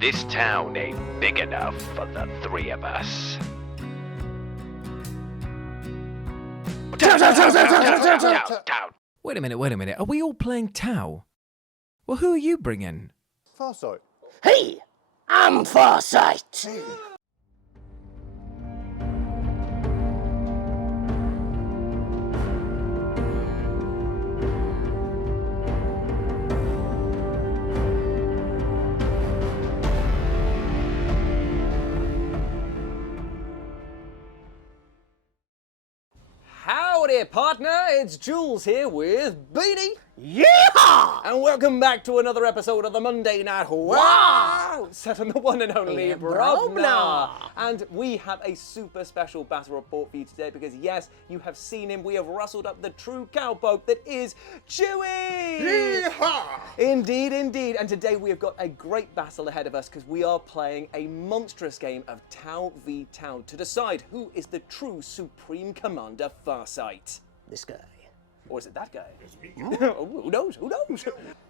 This town ain't big enough for the three of us. Town. Wait a minute. Are we all playing Tau? Well, who are you bringing? Farsight. Hey, I'm Farsight. Howdy, partner! It's Jules here with Beanie. Yeeehaw! And welcome back to another episode of the Monday Night Wow! Set on the one and only Brobnar. And we have a super special battle report for you today because, yes, you have seen him. We have rustled up the true cowpoke that is Chewie! Yeehaw! Indeed. And today we have got a great battle ahead of us because we are playing a monstrous game of Tau v Tau to decide who is the true Supreme Commander Farsight. This guy. Or is it that guy? Who knows?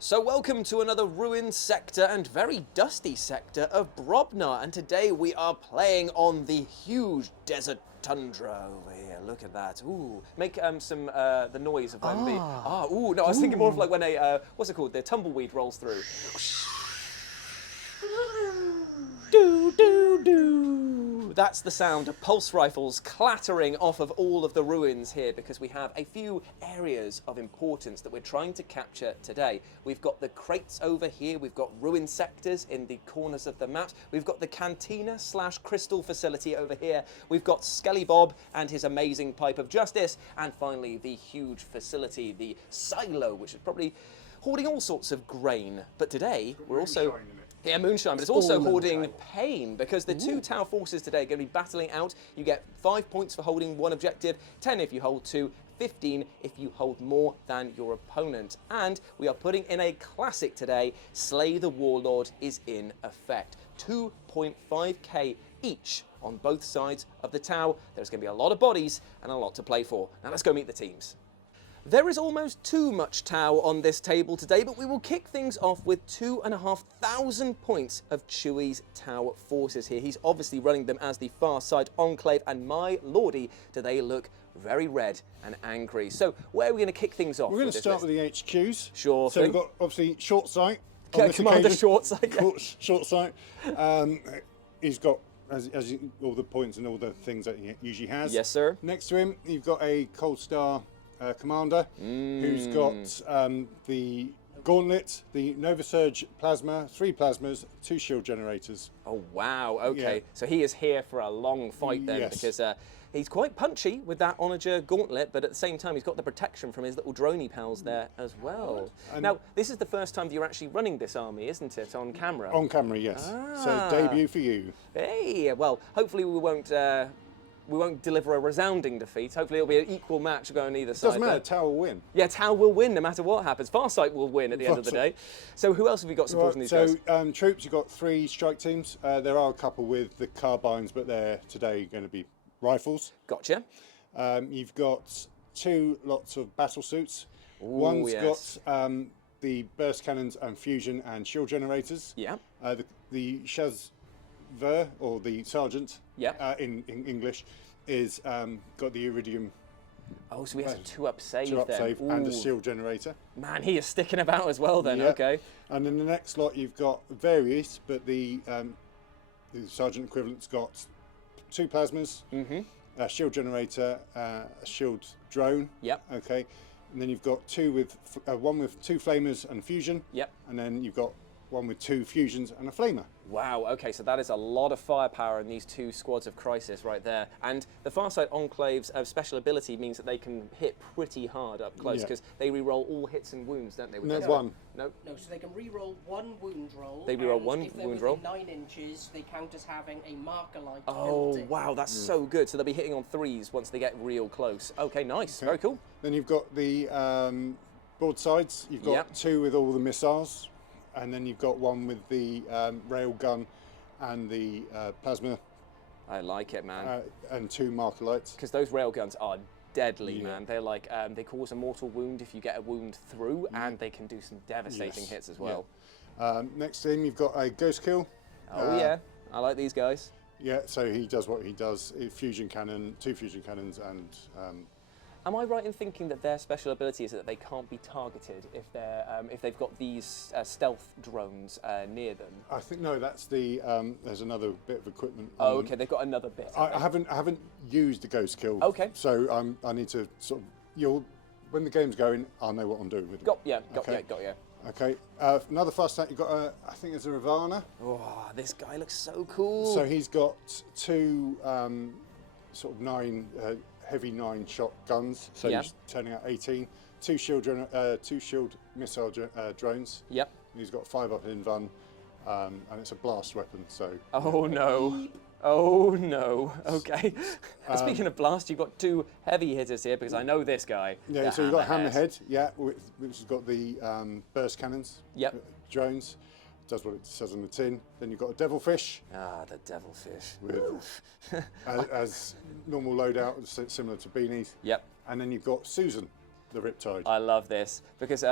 So welcome to another ruined sector and very dusty sector of Brobnar. And today we are playing on the huge desert tundra over here. Look at that. Ooh. Make the noise of when I was thinking more of like when a, what's it called? The tumbleweed rolls through. Do. That's the sound of pulse rifles clattering off of all of the ruins here because we have a few areas of importance that we're trying to capture today. We've got the crates over here, we've got ruined sectors in the corners of the map, we've got the cantina / crystal facility over here, we've got Skelly Bob and his amazing pipe of justice, and finally the huge facility, the silo, which is probably hoarding all sorts of grain. But today we're also... Yeah, moonshine, but it's also hoarding pain because the two Tau forces today are going to be battling out. You get 5 points for holding one objective, 10 if you hold two, 15 if you hold more than your opponent. And we are putting in a classic today. Slay the Warlord is in effect. 2.5k each on both sides of the Tau. There's going to be a lot of bodies and a lot to play for. Now let's go meet the teams. There is almost too much Tau on this table today, but we will kick things off with 2,500 points of Chewie's Tau forces here. He's obviously running them as the Farsight Enclave, and my lordy, do they look very red and angry. So where are we going to kick things off? We're going to start with the HQs. Sure So thing. we've got, obviously, Short Sight. Commander Short Sight. Yeah. Short Sight. He's got all the points and all the things that he usually has. Yes, sir. Next to him, you've got a Cold Star commander who's got the Gauntlet, the Nova Surge Plasma, 3 plasmas, 2 shield generators. Oh, wow. Okay. Yeah. So he is here for a long fight then, Yes. because he's quite punchy with that Onager Gauntlet, but at the same time, he's got the protection from his little droney pals there as well. And now, this is the first time that you're actually running this army, isn't it, on camera? On camera, yes. So debut for you. Hey, well, hopefully we won't deliver a resounding defeat. Hopefully it'll be an equal match going either side. Doesn't matter, Tau will win. Yeah, Tau will win no matter what happens. Farsight will win at the end of the day. So who else have you got supporting these guys? So troops, you've got 3 strike teams. There are a couple with the carbines, but they're today going to be rifles. Gotcha. You've got 2 lots of battle suits. Ooh, One's yes. got the burst cannons and fusion and shield generators. Yeah. The Chazver, or the sergeant, Yeah. in English, is got the iridium. Oh, so he has a 2-up save 2-up then. save and a Ooh. shield generator. Man, he is sticking about as well then, Yeah. okay. And in the next lot you've got various, but the sergeant equivalent's got 2 plasmas, a shield generator, a shield drone. Yep. Okay. And then you've got 2 with one with 2 flamers and a fusion. Yep. And then you've got one with 2 fusions and a flamer. Wow, okay, so that is a lot of firepower in these 2 squads of Crisis right there. And the Farsight Enclave's special ability means that they can hit pretty hard up close, Yeah. because they re-roll all hits and wounds, don't they? with No, their- one. No? No, so they can re-roll 1 wound roll. They re-roll and 1 if they're wound within roll. 9 inches, they count as having a marker light Oh, built in. wow, that's so good. So they'll be hitting on 3s once they get real close. Okay, nice, very cool. Then you've got the broadsides. You've got Yep. 2 with all the missiles, and then you've got 1 with the rail gun and the plasma, I like it, man. and 2 marker lights. Because those railguns are deadly, Yeah. man. They're like, they cause a mortal wound if you get a wound through, and they can do some devastating Yes. hits as well. Next team, you've got a ghost kill. Oh yeah, I like these guys. Yeah, so he does what he does. Fusion cannon, 2 fusion cannons, and Am I right in thinking that their special ability is that they can't be targeted if they've got these stealth drones near them? I think no, that's the. There's another bit of equipment. Oh, okay, they've got another bit. I haven't used the ghost kill. Okay. So I need to sort of when the game's going, I'll know what I'm doing with it. Got you. Okay. Another fast attack. You've got I think it's a Ravana. Oh, this guy looks so cool. So he's got 2 sort of 9 heavy 9-shot guns. So he's turning out 18. 2 shield missile drones. Yep. He's got 5 up in Van, and it's a blast weapon. So. Oh no. Oh no. Okay. Speaking of blast, you've got 2 heavy hitters here because I know this guy. Yeah. So you've got Hammerhead. Yeah, which has got the burst cannons. Yep. Drones. Does what it says on the tin. Then you've got a Devilfish. Ah, the Devilfish. With as normal loadout, similar to Beanie's. Yep. And then you've got Susan, the Riptide. I love this because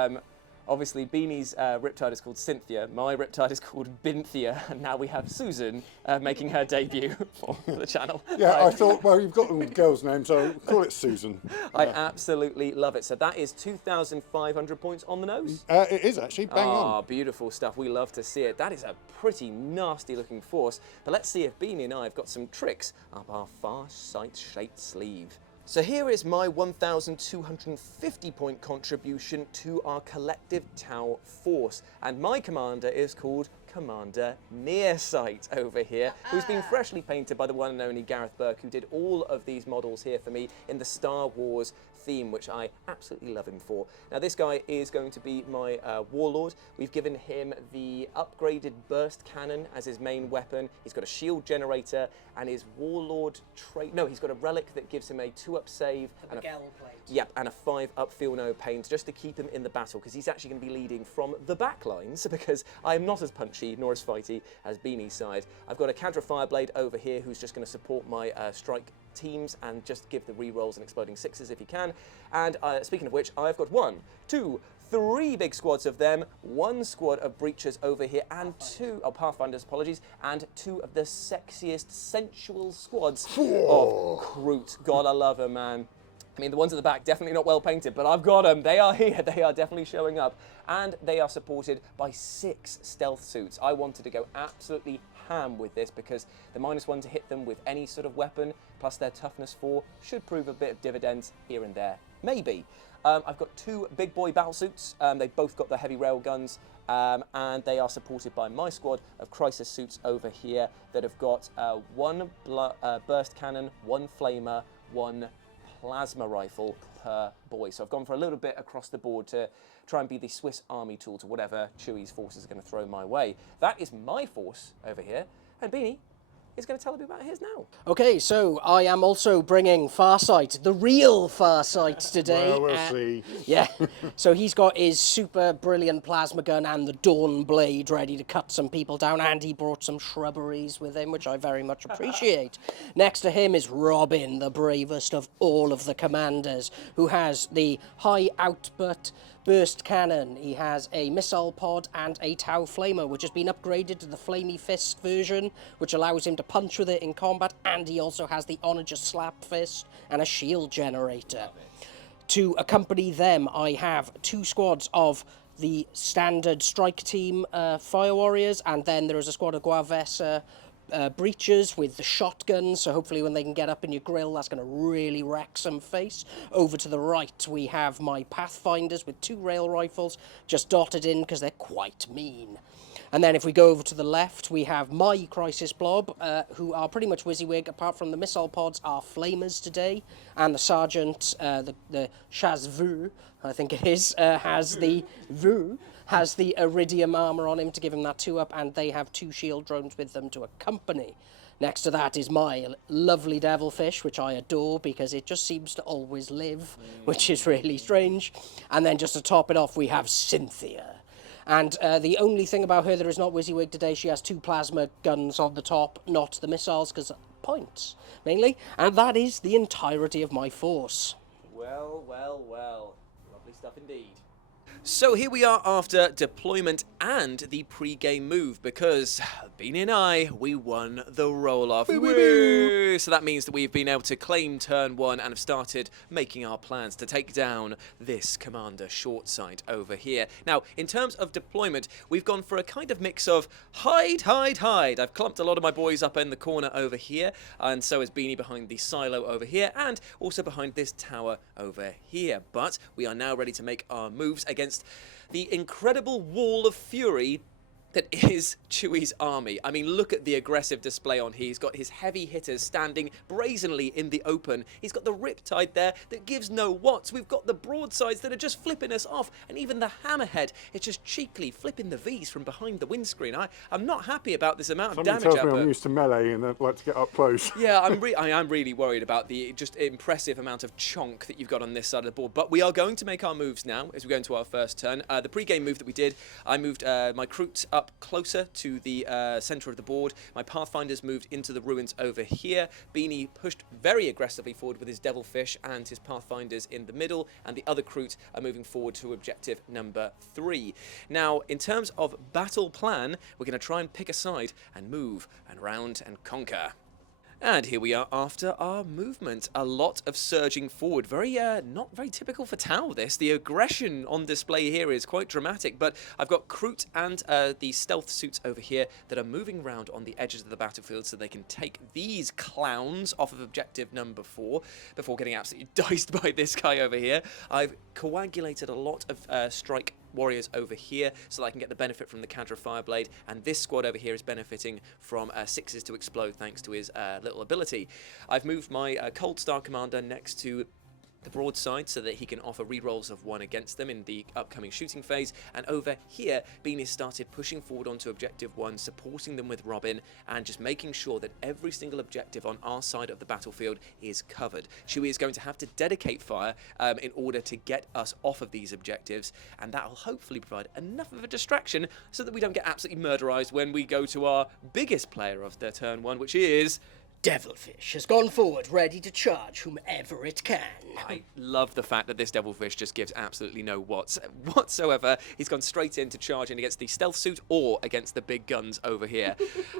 obviously Beanie's Riptide is called Cynthia, my Riptide is called Binthia, and now we have Susan making her debut for the channel. Yeah, I thought, well, you've got the girl's name, so call it Susan. I absolutely love it. So that is 2,500 points on the nose? It is actually, bang on. Ah, beautiful stuff. We love to see it. That is a pretty nasty looking force. But let's see if Beanie and I have got some tricks up our Farsight-shaped sleeve. So here is my 1,250 point contribution to our collective Tau force. And my commander is called Commander Nearsight over here, who's been freshly painted by the one and only Gareth Burke, who did all of these models here for me in the Star Wars theme, which I absolutely love him for. Now this guy is going to be my warlord. We've given him the upgraded burst cannon as his main weapon. He's got a shield generator and his warlord trait. No, he's got a relic that gives him a 2-up save and a 5-up feel no pain, just to keep him in the battle, because he's actually going to be leading from the back lines, because I am not as punchy nor as fighty as Beanie's side. I've got a Cadra Fireblade over here who's just going to support my strike teams and just give the re-rolls and exploding 6s if he can. And speaking of which, I've got 1, 2, 3 big squads of them, 1 squad of breachers over here, and 2 Pathfinders, apologies, and 2 of the sexiest sensual squads of Kroot. God, I love her, man. I mean, the ones at the back, definitely not well painted, but I've got them. They are here. They are definitely showing up. And they are supported by 6 stealth suits. I wanted to go absolutely ham with this because the -1 to hit them with any sort of weapon, plus their toughness 4, should prove a bit of dividends here and there. Maybe. I've got 2 big boy battle suits. They've both got the heavy rail guns, and they are supported by my squad of crisis suits over here that have got 1 burst cannon, 1 flamer, 1 plasma rifle per boy. So I've gone for a little bit across the board to try and be the Swiss Army tool to whatever Chewie's forces are going to throw my way. That is my force over here, and Beanie is going to tell me about his now. Okay, so I am also bringing Farsight, the real Farsight today. Well, we'll see. Yeah, so he's got his super brilliant plasma gun and the Dawn Blade ready to cut some people down, and he brought some shrubberies with him, which I very much appreciate. Next to him is Robin, the bravest of all of the commanders, who has the high output burst cannon. He has a missile pod and a Tau flamer, which has been upgraded to the Flamey Fist version, which allows him to punch with it in combat, and he also has the Onager Slap Fist and a shield generator. To accompany them, I have 2 squads of the standard strike team Fire Warriors, and then there is a squad of Guavessa breachers with the shotguns, so hopefully when they can get up in your grill, that's going to really wreck some face. Over to the right, we have my Pathfinders with 2 rail rifles, just dotted in because they're quite mean. And then if we go over to the left, we have my Crisis Blob, who are pretty much WYSIWYG, apart from the missile pods are flamers today, and the Sergeant, the Chazvu, I think it is, has the Iridium armor on him to give him that 2-up, and they have 2 shield drones with them to accompany. Next to that is my lovely Devilfish, which I adore because it just seems to always live, which is really strange. And then just to top it off, we have Cynthia. And the only thing about her that is not WYSIWYG today, she has 2 plasma guns on the top, not the missiles, because points, mainly. And that is the entirety of my force. Well, well, well. Lovely stuff indeed. So here we are after deployment and the pre-game move, because Beanie and I, we won the roll-off. So that means that we've been able to claim turn 1 and have started making our plans to take down this Commander Shortsight over here. Now, in terms of deployment, we've gone for a kind of mix of hide, hide, hide. I've clumped a lot of my boys up in the corner over here, and so is Beanie behind the silo over here, and also behind this tower over here. But we are now ready to make our moves against the incredible wall of fury that is Chewie's army. I mean, look at the aggressive display on here. He's got his heavy hitters standing brazenly in the open. He's got the Riptide there that gives no whats. We've got the broadsides that are just flipping us off. And even the Hammerhead is just cheekily flipping the Vs from behind the windscreen. I'm not happy about this amount of damage tells me output. I'm used to melee and I'd like to get up close. Yeah, I am really worried about the just impressive amount of chonk that you've got on this side of the board. But we are going to make our moves now as we go into our first turn. The pre-game move that we did, I moved my Kroot up closer to the centre of the board. My Pathfinders moved into the ruins over here. Beanie pushed very aggressively forward with his Devilfish and his Pathfinders in the middle, and the other Kroot are moving forward to objective number 3. Now, in terms of battle plan, we're going to try and pick a side and move and round and conquer. And here we are after our movement. A lot of surging forward. Very, not very typical for Tau, this. The aggression on display here is quite dramatic, but I've got Kroot and the stealth suits over here that are moving around on the edges of the battlefield so they can take these clowns off of objective number 4 before getting absolutely diced by this guy over here. I've coagulated a lot of strike warriors over here so that I can get the benefit from the counter of Fireblade, and this squad over here is benefiting from 6s to explode thanks to his little ability. I've moved my Cold Star Commander next to the broadside so that he can offer rerolls of 1 against them in the upcoming shooting phase, and over here Beanie started pushing forward onto objective 1, supporting them with Robin and just making sure that every single objective on our side of the battlefield is covered. Chewie is going to have to dedicate fire in order to get us off of these objectives, and that will hopefully provide enough of a distraction so that we don't get absolutely murderized when we go to our biggest player of the turn 1, which is Devilfish has gone forward, ready to charge whomever it can. I love the fact that this Devilfish just gives absolutely no whats whatsoever. He's gone straight in to charge in against the stealth suit or against the big guns over here.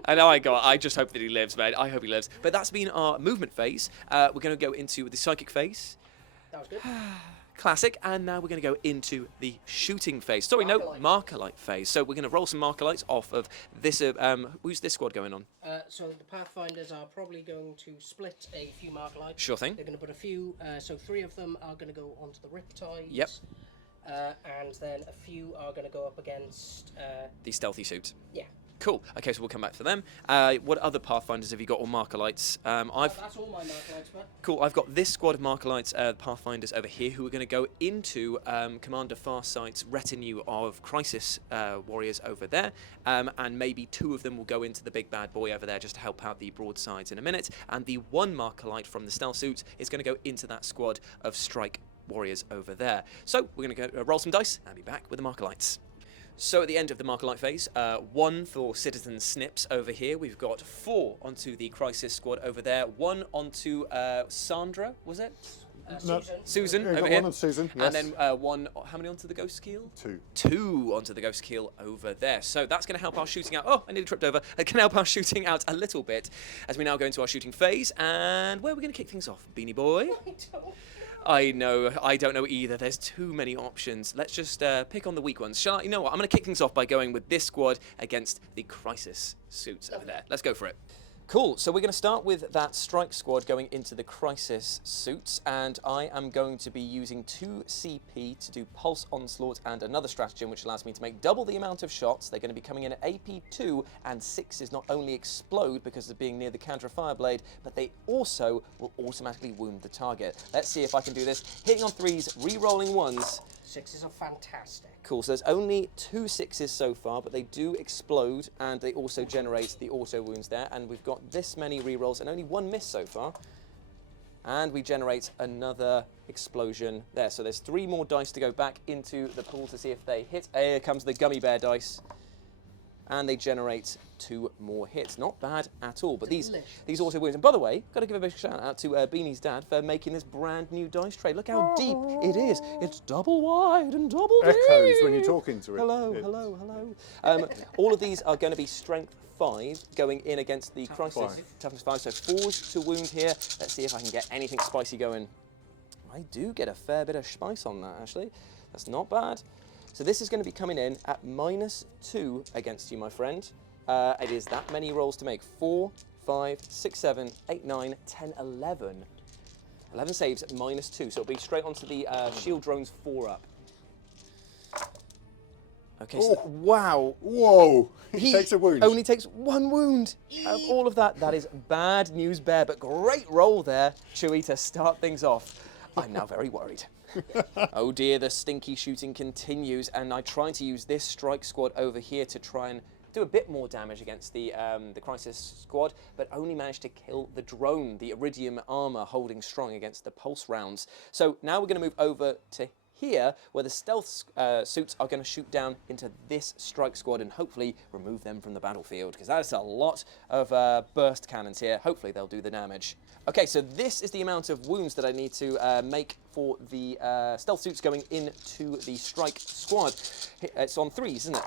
And I just hope that he lives, man. I hope he lives. But that's been our movement phase. We're going to go into the psychic phase. That was good. Classic, and now we're going to go into the shooting phase. Sorry, no, Markerlight phase. So we're going to roll some Markerlights off of this. Who's this squad going on? So the Pathfinders are probably going to split a few Marklights. Sure thing. They're going to put a few, so 3 of them are going to go onto the Riptides. Yep. And then a few are going to go up against... The stealthy suit. Yeah. Cool. Okay, so we'll come back to them. What other Pathfinders have you got, or Markerlights? That's all my Marklights, but... Cool. I've got this squad of Markerlights, Pathfinders over here, who are going to go into Commander Farsight's retinue of Crisis warriors over there, and maybe 2 of them will go into the big bad boy over there just to help out the broadsides in a minute, and the 1 Markerlight from the stealth suits is going to go into that squad of strike warriors over there. So we're going to go roll some dice and be back with the Markerlights. So at the end of the Markerlight phase, 1 for Citizen Snips over here. We've got 4 onto the Crisis squad over there. 1 onto Sandra, was it? Susan Yeah, over got here. 1 on Susan, yes. And then 1, how many onto the Ghost Keel? 2. 2 onto the Ghost Keel over there. So that's going to help our shooting out. Oh, I nearly tripped over. It can help our shooting out a little bit as we now go into our shooting phase. And where are we going to kick things off, Beanie Boy? I know, I don't know either. There's too many options. Let's just pick on the weak ones. You know what? I'm going to kick things off by going with this squad against the Crisis suits over there. Let's go for it. Cool, so we're going to start with that strike squad going into the Crisis suits, and I am going to be using 2 CP to do Pulse Onslaught and another stratagem which allows me to make double the amount of shots. They're going to be coming in at AP2, and 6s not only explode because of being near the counter of Fireblade, but they also will automatically wound the target. Let's see if I can do this. Hitting on 3s, re-rolling 1s. 6s are fantastic. Cool, so there's only 2 6s so far, but they do explode, and they also generate the auto wounds there, and we've got this many rerolls and only 1 miss so far. And we generate another explosion there. So there's 3 more dice to go back into the pool to see if they hit. Here comes the gummy bear dice. and they generate 2 more hits. Not bad at all. But these auto wounds. And by the way, got to give a big shout out to Beanie's dad for making this brand new dice tray. Look how deep it is. It's double wide and double deep. Echoes when you're talking to it. Hello, hello, hello. All of these are going to be strength 5 going in against the Crisis. Toughness 5. So 4s to wound here. Let's see if I can get anything spicy going. I do get a fair bit of spice on that, actually. That's not bad. So this is going to be coming in at -2 against you, my friend. It is that many rolls to make. 4, 5, 6, 7, 8, 9, 10, 11. 11 saves at -2. So it'll be straight onto the shield drones 4 up. Okay, so wow. Whoa! He takes a wound. Only takes 1 wound. Of all of that, that is bad news bear, but great roll there, Chewie, to start things off. I'm now very worried. Oh dear, the stinky shooting continues, and I try to use this strike squad over here to try and do a bit more damage against the Crisis squad, but only managed to kill the drone, the Iridium armor holding strong against the pulse rounds. So now we're going to move over to here, where the stealth suits are going to shoot down into this strike squad and hopefully remove them from the battlefield, because that's a lot of burst cannons here. Hopefully they'll do the damage. Okay, so this is the amount of wounds that I need to make for the stealth suits going into the strike squad. It's on 3s, isn't it?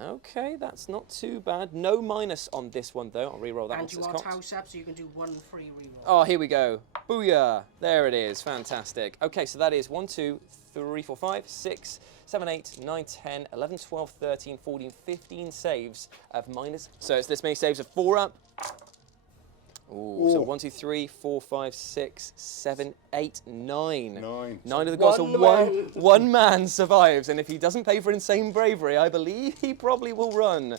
Okay, that's not too bad. No minus on this one, though. I'll re-roll that one. And you are house up, so you can do 1 free reroll. Oh, here we go. Booyah! There it is. Fantastic. Okay, so that is 1, 2, 3, 4, 5, 6, 7, 8, 9, 10, 11, 12, 13, 14, 15 saves of minus. So it's this many saves of 4 up. Ooh, so 1, 2, 3, 4, 5, 6, 7, 8, 9. 9 of the gods. So one man survives, and if he doesn't pay for insane bravery, I believe he probably will run.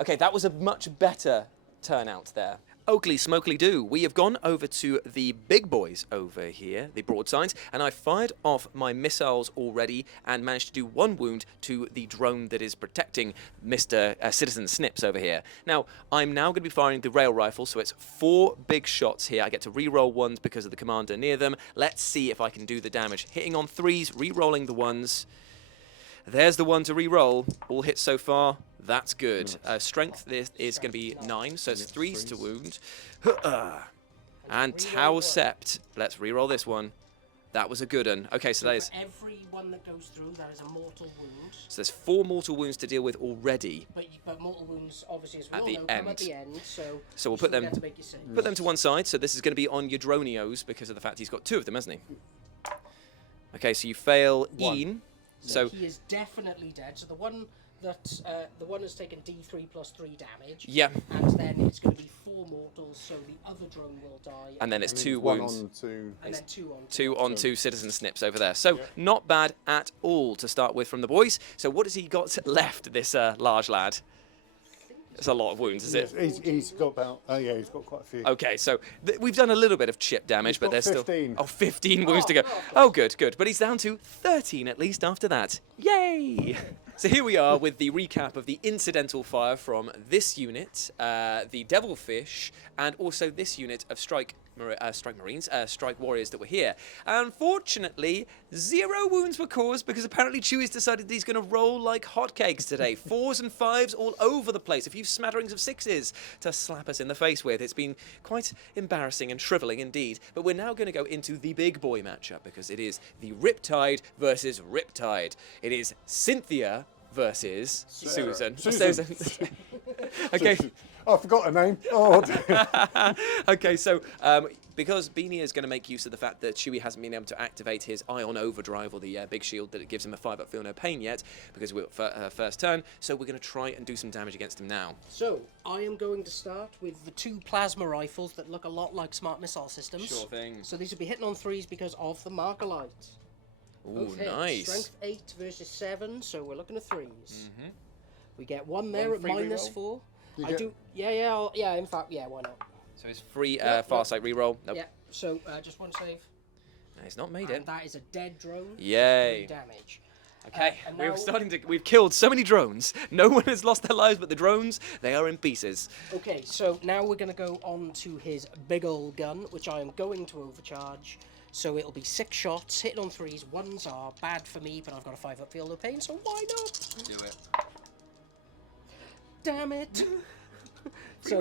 Okay, that was a much better turnout there. Oakley Smokely Do, we have gone over to the big boys over here, the broadsides, and I fired off my missiles already and managed to do 1 wound to the drone that is protecting Mr. Citizen Snips over here. Now, I'm now going to be firing the rail rifle, so it's 4 big shots here. I get to re-roll 1s because of the commander near them. Let's see if I can do the damage. Hitting on 3s, re-rolling the 1s. There's the 1 to re-roll. All hits so far. That's good. Strength is going to be 9, so it's 3s to wound. And Tau Sept. Let's re-roll this one. That was a good one. Okay, so that is... Every one that goes through, that is a mortal wound. So there's 4 mortal wounds to deal with already. But mortal wounds, obviously, as we At all the know, end. come at the end, So we'll put them to one side. So this is going to be on your Dronios because of the fact he's got 2 of them, hasn't he? Okay, so you fail Ian. So he is definitely dead. So the one has taken D3 plus 3 damage. Yeah. And then it's going to be 4 mortals, so the other drone will die. And then it's 2 1 wounds. on 2. And then 2 on 2 on 2 Citizen Snips over there. So not bad at all to start with from the boys. So what has he got left, this large lad? It's a lot of wounds, is it? He's got about, yeah, he's got quite a few. Okay, so we've done a little bit of chip damage, but there's 15. still 15 wounds to go. Oh, good, good. But he's down to 13 at least after that. Yay! So here we are with the recap of the incidental fire from this unit, the Devilfish, and also this unit of Strike Warriors that were here. Unfortunately, 0 wounds were caused because apparently Chewie's decided that he's going to roll like hotcakes today. 4s and 5s all over the place. A few smatterings of 6s to slap us in the face with. It's been quite embarrassing and shrivelling indeed. But we're now going to go into the big boy matchup because it is the Riptide versus Riptide. It is Cynthia versus Susan. Okay. I forgot her name. Oh, dear. Okay, so because Beanie is going to make use of the fact that Chewie hasn't been able to activate his Ion Overdrive or the big shield that it gives him a 5-up feel no pain yet because we're first turn, so we're going to try and do some damage against him now. So, I am going to start with the 2 plasma rifles that look a lot like smart missile systems. Sure thing. So these will be hitting on 3s because of the marker light. Ooh, nice. Strength 8 versus 7, so we're looking at 3s. Mm-hmm. We get 1 there at -4. Yeah, in fact, yeah, why not? So it's free Farsight reroll. Nope. Yeah, so just 1 save. No, he's not made And it. that is a dead drone. Yay. 3 damage. Okay, and now we've killed so many drones. No one has lost their lives, but the drones, they are in pieces. Okay, so now we're going to go on to his big old gun, which I am going to overcharge. So it'll be 6 shots, hitting on 3s. 1s are bad for me, but I've got a 5-up feel no pain, so why not? Do it. Damn it! So,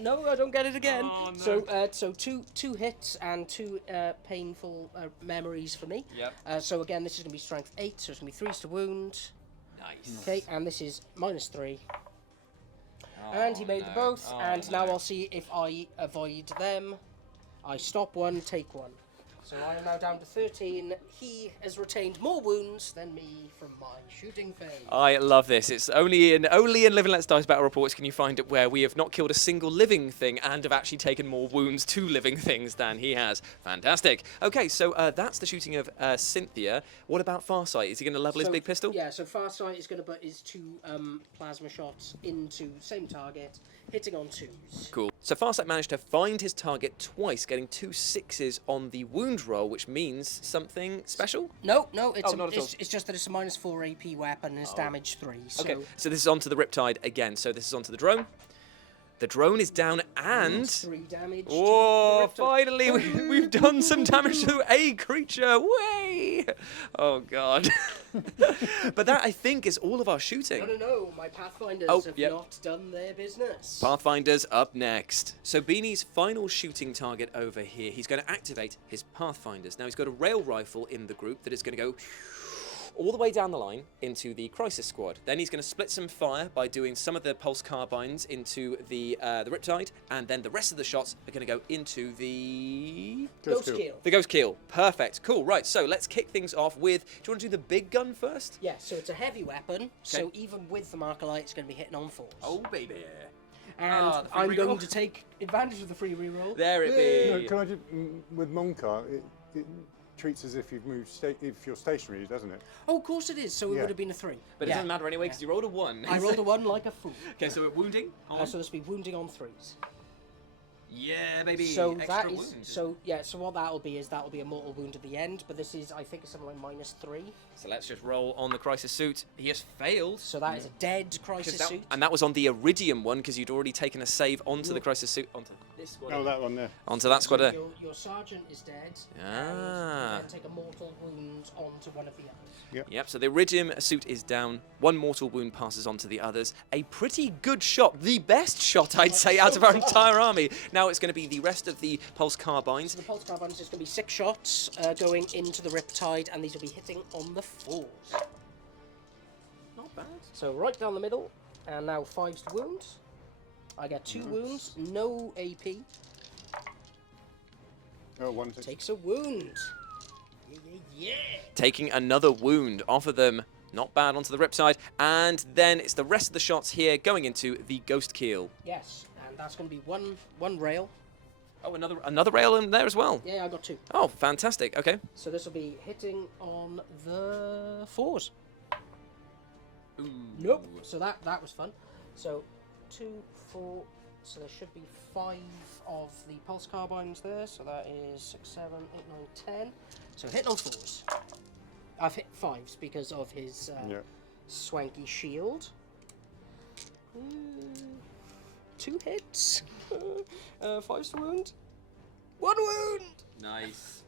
no, I don't get it again. Oh, no. So two hits and two painful memories for me. Yep. So again, this is going to be strength 8, so it's going to be 3s to wound. Nice. Okay, and this is -3. And he made them both, and now I'll see if I avoid them. I stop one, take one. So I am now down to 13. He has retained more wounds than me from my shooting phase. I love this. It's only in Live and Let's Dice battle reports can you find it where we have not killed a single living thing and have actually taken more wounds to living things than he has. Fantastic. Okay, so that's the shooting of Cynthia. What about Farsight? Is he going to level his big pistol? Yeah, so Farsight is going to put his 2 plasma shots into the same target, hitting on 2s. Cool. So Farsight managed to find his target twice, getting 2 6s on the wound roll, which means something special? No, it's, not at all. it's just that it's a -4 AP weapon and it's damage 3. So Okay, so this is onto the Riptide again. So this is onto the drone. The drone is down and... 3 damage. Oh, to the Riptide. finally, we've done some damage to a creature. Way! Oh, God. But that, I think, is all of our shooting. No, my Pathfinders have not done their business. Pathfinder's up next. So Beanie's final shooting target over here, he's going to activate his Pathfinders. Now, he's got a rail rifle in the group that is going to go all the way down the line into the Crisis Squad. Then he's going to split some fire by doing some of the pulse carbines into the Riptide, and then the rest of the shots are going to go into the... Ghost Kill. The Ghost Kill. Perfect. Cool. Right, so let's kick things off with... Do you want to do the big gun first? Yeah, so it's a heavy weapon, so even with the Markerite, it's going to be hitting on 4s. Oh, baby. And the free I'm reroll. going to take advantage of the free reroll. There it No, be. can I just, with Monka, it treats as if you've moved, if you're stationary, doesn't it? Oh, of course it is, so it Yeah. would have been a 3. But it doesn't matter anyway, because you rolled a 1. I rolled a 1 like a fool. Okay, so we're wounding. So this will be wounding on 3s. Yeah, baby. So Extra that is wound. so what that'll be is that'll be a mortal wound at the end, but this is I think it's something like -3. So let's just roll on the Crisis Suit. He has failed. So that is a dead Crisis Suit. And that was on the Iridium one, because you'd already taken a save onto the Crisis Suit. Onto this one. Oh, that one there. Onto that squad there. Your sergeant is dead. Ah. And then take a mortal wound onto one of the others. Yep, so the Iridium suit is down. 1 mortal wound passes on to the others. A pretty good shot. The best shot, I'd say, out of our entire army. Now it's going to be the rest of the pulse carbines. So the pulse carbines is going to be 6 shots going into the Riptide, and these will be hitting on the 4s. Not bad. So right down the middle, and now 5s to wound. I get 2 wounds, no AP. Oh, one Takes a wound. Yeah. Taking another wound off of them. Not bad onto the Riptide. And then it's the rest of the shots here going into the Ghost Keel. Yes, and that's going to be one rail. Oh, another rail in there as well. Yeah, I got 2. Oh, fantastic. Okay. So this will be hitting on the 4s. Ooh. Nope. So that was fun. So 2, 4. So there should be 5 of the pulse carbines there. So that is 6, 7, 8, 9, 10. So hitting on 4s. I've hit 5s because of his swanky shield. 2 hits. 5s to wound. 1 wound. Nice.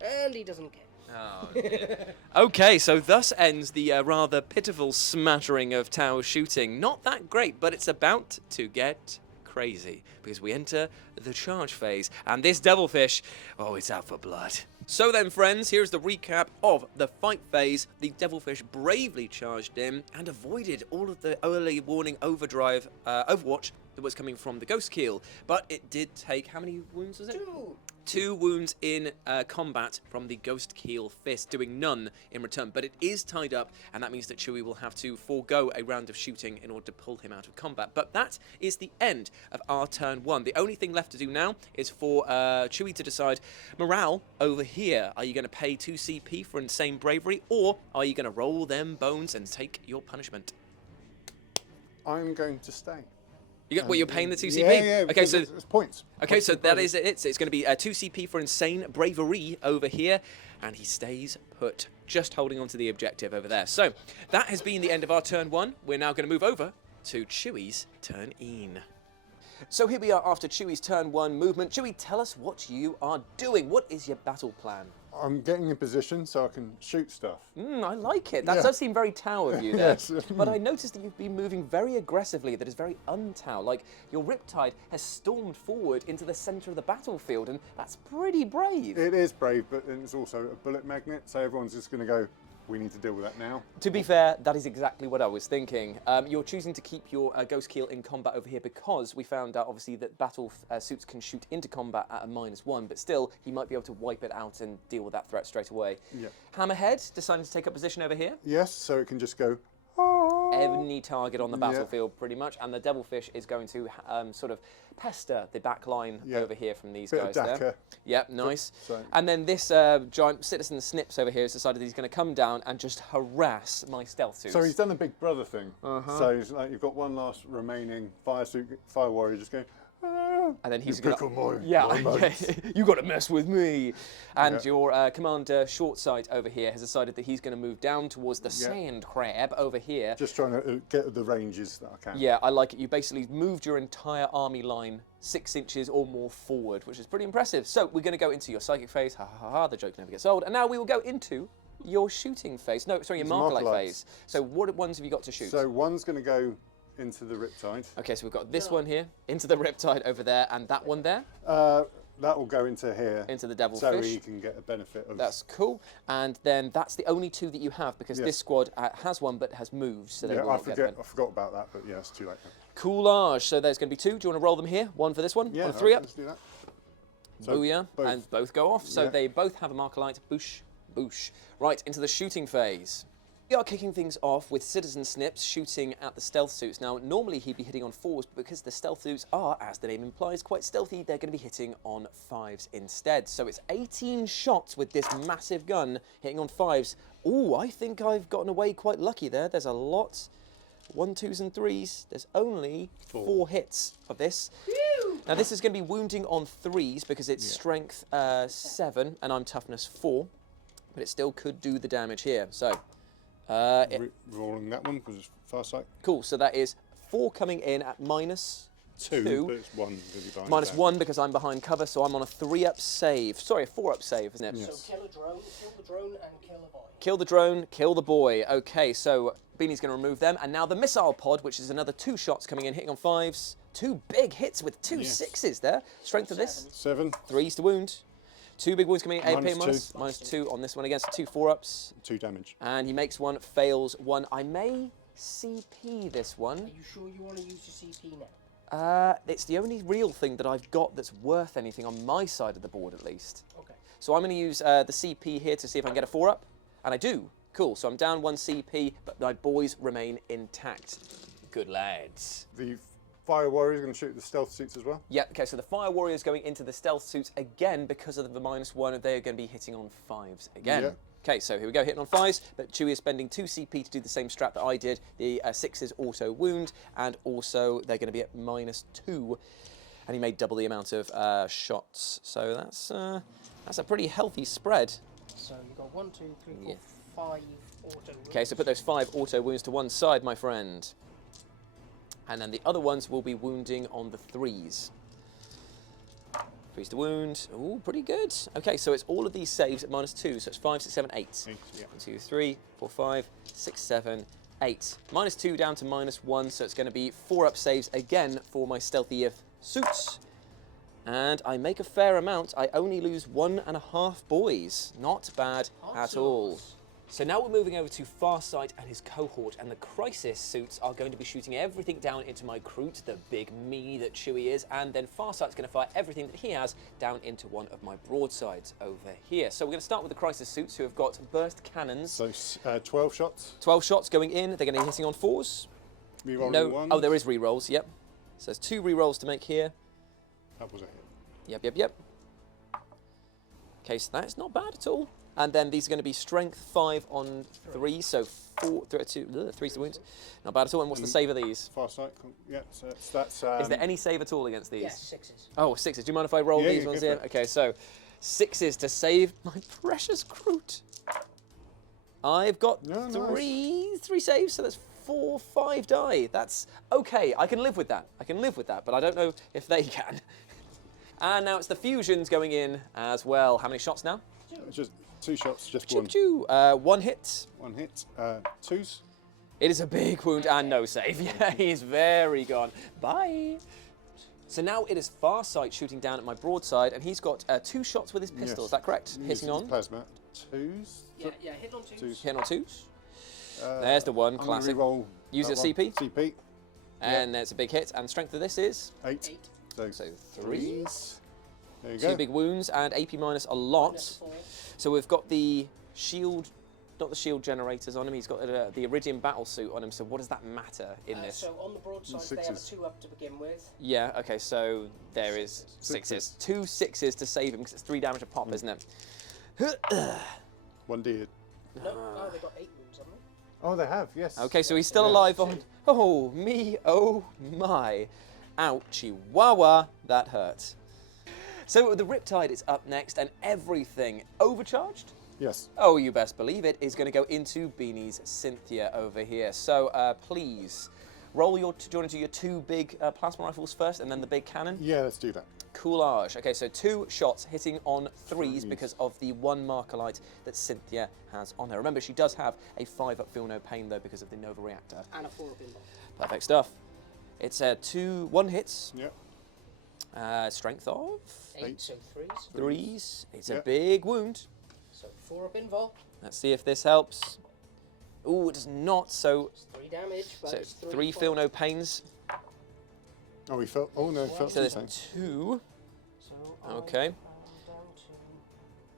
And he doesn't care. Oh, dear. Okay, so thus ends the rather pitiful smattering of Tau shooting. Not that great, but it's about to get crazy because we enter the charge phase, and this devilfish, oh, it's out for blood. So then, friends, here's the recap of the fight phase. The devilfish bravely charged in and avoided all of the early warning overwatch that was coming from the Ghost Keel, but it did take, how many wounds was it? 2 wounds in combat from the Ghost Keel Fist, doing none in return. But it is tied up, and that means that Chewie will have to forego a round of shooting in order to pull him out of combat. But that is the end of our turn 1. The only thing left to do now is for Chewie to decide morale over here. Are you going to pay 2 CP for insane bravery, or are you going to roll them bones and take your punishment? I'm going to stay. You're paying the 2 CP? Yeah, okay, so it's points. Okay, so that is it. So it's going to be 2 CP for insane bravery over here, and he stays put, just holding on to the objective over there. So that has been the end of our turn 1. We're now going to move over to Chewie's turn in. So here we are after Chewie's turn 1 movement. Chewie, tell us what you are doing. What is your battle plan? I'm getting in position so I can shoot stuff. I like it. That Yeah. does seem very Tau of you there. Yes. But I noticed that you've been moving very aggressively. That is very un-Tau. Like, your Riptide has stormed forward into the centre of the battlefield, and that's pretty brave. It is brave, but it's also a bullet magnet, so everyone's just going to go, we need to deal with that now. To be fair, that is exactly what I was thinking. You're choosing to keep your Ghost Keel in combat over here because we found out, obviously, that battle suits can shoot into combat at a -1, but still, he might be able to wipe it out and deal with that threat straight away. Yeah. Hammerhead deciding to take up position over here. Yes, so it can just go, Any target on the battlefield, pretty much, and the Devilfish is going to sort of pester the back line over here from these bit guys of there. Dakar. Yep, nice. So- And then this giant Citizen Snips over here has decided that he's going to come down and just harass my stealth suits. So he's done the big brother thing. So he's like, you've got one last remaining fire warrior just going, and then he's you going pickle my yeah, mates." you got to mess with me. And Yeah. your Commander Shortsight over here has decided that he's going to move down towards the sand crab over here. Just trying to get the ranges that I can. Yeah, I like it. You basically moved your entire army line 6 inches or more forward, which is pretty impressive. So we're going to go into your psychic phase. Ha ha ha, the joke never gets old. And now we will go into your shooting phase. No, sorry, your Into Markalite Markalites. phase. So what ones have you got to shoot? So one's going to go into the Riptide. Okay, so we've got this one here, into the Riptide over there, and that one there, That will go into here. into the Devilfish. So he can get a benefit of... That's cool. And then that's the only 2 that you have, because Yes. this squad has one but has moved, so they yeah, will I not get it. forgot about that, but yeah, it's too late now. Coolage. So there's going to be 2. Do you want to roll them here? One for this one, Yeah, on a 3 up. let's do that. So Booyah. both. And both go off. So Yeah. they both have a Markalite. Boosh, boosh. Right, into the shooting phase. We are kicking things off with Citizen Snips shooting at the stealth suits. Now, normally he'd be hitting on 4s, but because the stealth suits are, as the name implies, quite stealthy, they're going to be hitting on 5s instead. So it's 18 shots with this massive gun hitting on 5s. Ooh, I think I've gotten away quite lucky there. There's a lot. 1, 2s and 3s. There's only 4 hits of this. Now, this is going to be wounding on 3s because it's strength 7 and I'm toughness 4, but it still could do the damage here. So... Rolling that one because it's Farsight. cool, so that is 4 coming in at -2. But it's 1 because you're behind Minus that. 1 because I'm behind cover, so I'm on a 3-up save. Sorry, a 4-up save, isn't it? Yes. So kill a drone, kill the drone, and kill a boy. Kill the drone, kill the boy. Okay, so Beanie's going to remove them. And now the missile pod, which is another 2 shots coming in, hitting on 5s. 2 big hits with 2 Yes. 6s there. Strength of this, 7, 3s to wound. 2 big wounds coming in, AP Minus 2. minus 2 on this one against 2 4-ups. 2 damage. And he makes 1, fails 1. I may CP this one. Are you sure you want to use your CP now? It's the only real thing that I've got that's worth anything on my side of the board, at least. Okay. So I'm going to use the CP here to see if I can get a 4-up, and I do. Cool, so I'm down 1 CP, but my boys remain intact. Good lads. The Fire Warrior is going to shoot the stealth suits as well. Yeah, okay, so the Fire Warrior's going into the stealth suits again because of the -1, they're going to be hitting on 5s again. Yeah. Okay, so here we go, hitting on 5s, but Chewie is spending 2 CP to do the same strat that I did. The 6s auto wound, and also they're going to be at -2, and he made double the amount of shots. So that's a pretty healthy spread. So you've got 1, 2, 3, 4, Yeah. 5 auto wounds. Okay, so put those 5 auto wounds to one side, my friend. And then the other ones will be wounding on the 3s. 3s to wound. Ooh, pretty good. Okay, so it's all of these saves at -2, so it's 5, 6, 7, 8. 8, yeah. 1, 2, 3, 4, 5, 6, 7, 8. -2 down to -1, so it's going to be 4-up saves again for my stealthy suits. And I make a fair amount. I only lose 1.5 boys. Not bad at all. So now we're moving over to Farsight and his cohort, and the Crisis suits are going to be shooting everything down into my Kroot, the big me that Chewie is, and then Farsight's going to fire everything that he has down into one of my broadsides over here. So we're going to start with the Crisis suits, who have got burst cannons. So 12 shots. 12 shots going in. They're going to be hitting on 4s. Rerolling No. 1. Oh, there is re-rolls. Yep. So there's 2 re-rolls to make here. That was a hit. Yep. Okay, so that's not bad at all. And then these are going to be strength 5 on 3, so 3's the wound. Not bad at all. And what's the save of these? Farsight. Yeah, so that's... Is there any save at all against these? Yes, 6s. Oh, 6s. Do you mind if I roll Yeah, these yeah, ones go here? for it. Okay, so 6s to save my precious Kroot. I've got Yeah, nice. three saves, so that's 4, 5 die. That's okay. I can live with that. But I don't know if they can. And now it's the fusions going in as well. How many shots now? Just 2 shots, just Choo one. choo. One hit. 1 hit. 2s. It is a big wound and no save. Yeah, he's very gone. Bye. So now it is Farsight shooting down at my broadside, and he's got 2 shots with his pistol. Yes. Is that correct? Hitting on. Plasma. 2s. Yeah, hit on 2s. Hitting on 2s. There's the one. I'm gonna Classic. reroll Use that it one. CP. CP. And there's a big hit. And strength of this is 8. 8. So 3. 3s. There you 2 go. big wounds and AP minus a lot. -4. So we've got the shield, not the shield generators on him. He's got the Iridium battle suit on him. So what does that matter in this? So on the broadside, they have a 6s. 2 up to begin with. Yeah. Okay. So there is 6s. 2 6s to save him because it's 3 damage a pop, isn't it? 1 D. No, they've got 8 wounds, haven't they? Oh, they have, yes. Okay, so he's still alive on. Oh me, oh my, ouchie, wawa, that hurt. So the Riptide is up next, and everything overcharged. Yes. Oh, you best believe it, is going to go into Beanie's Cynthia over here. So please, roll your, do you want to do your 2 big plasma rifles first and then the big cannon? Yeah, let's do that. Coolage. Okay, so 2 shots hitting on 3s Threes. because of the 1 marker light that Cynthia has on her. Remember, she does have a 5 up feel no pain though because of the Nova reactor. And a 4 up inbox. Perfect stuff. It's 1 hits. Yep. Strength of 8, so 3s. 3s. It's a Yep. big wound. So 4 up invol. Let's see if this helps. Ooh, it does not. So, It's 3 damage, but so it's 3 feel no pains. Oh, we felt. Oh no, felt So there's something. 2. So Okay. I'm down to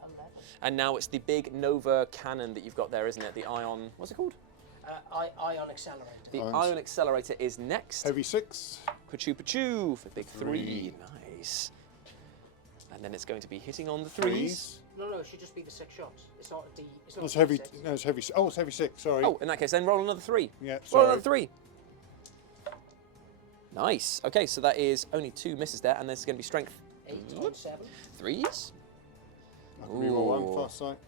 11. And now it's the big Nova cannon that you've got there, isn't it? The ion. What's it called? Ion accelerator. The Ions. ion accelerator is next. Heavy 6. Pachoo pachoo for big 3. 3. Nice. And then it's going to be hitting on the 3s. No, it should just be the 6 shots. It's not the. It's not It's the heavy. 6. No, it's heavy. Oh, it's heavy 6. Sorry. Oh, in that case, then roll another 3. Yeah. Roll Sorry. another 3. Nice. Okay, so that is only 2 misses there, and there's going to be strength 8 times 7. 3s. I can reroll 1 Ooh. fast sight.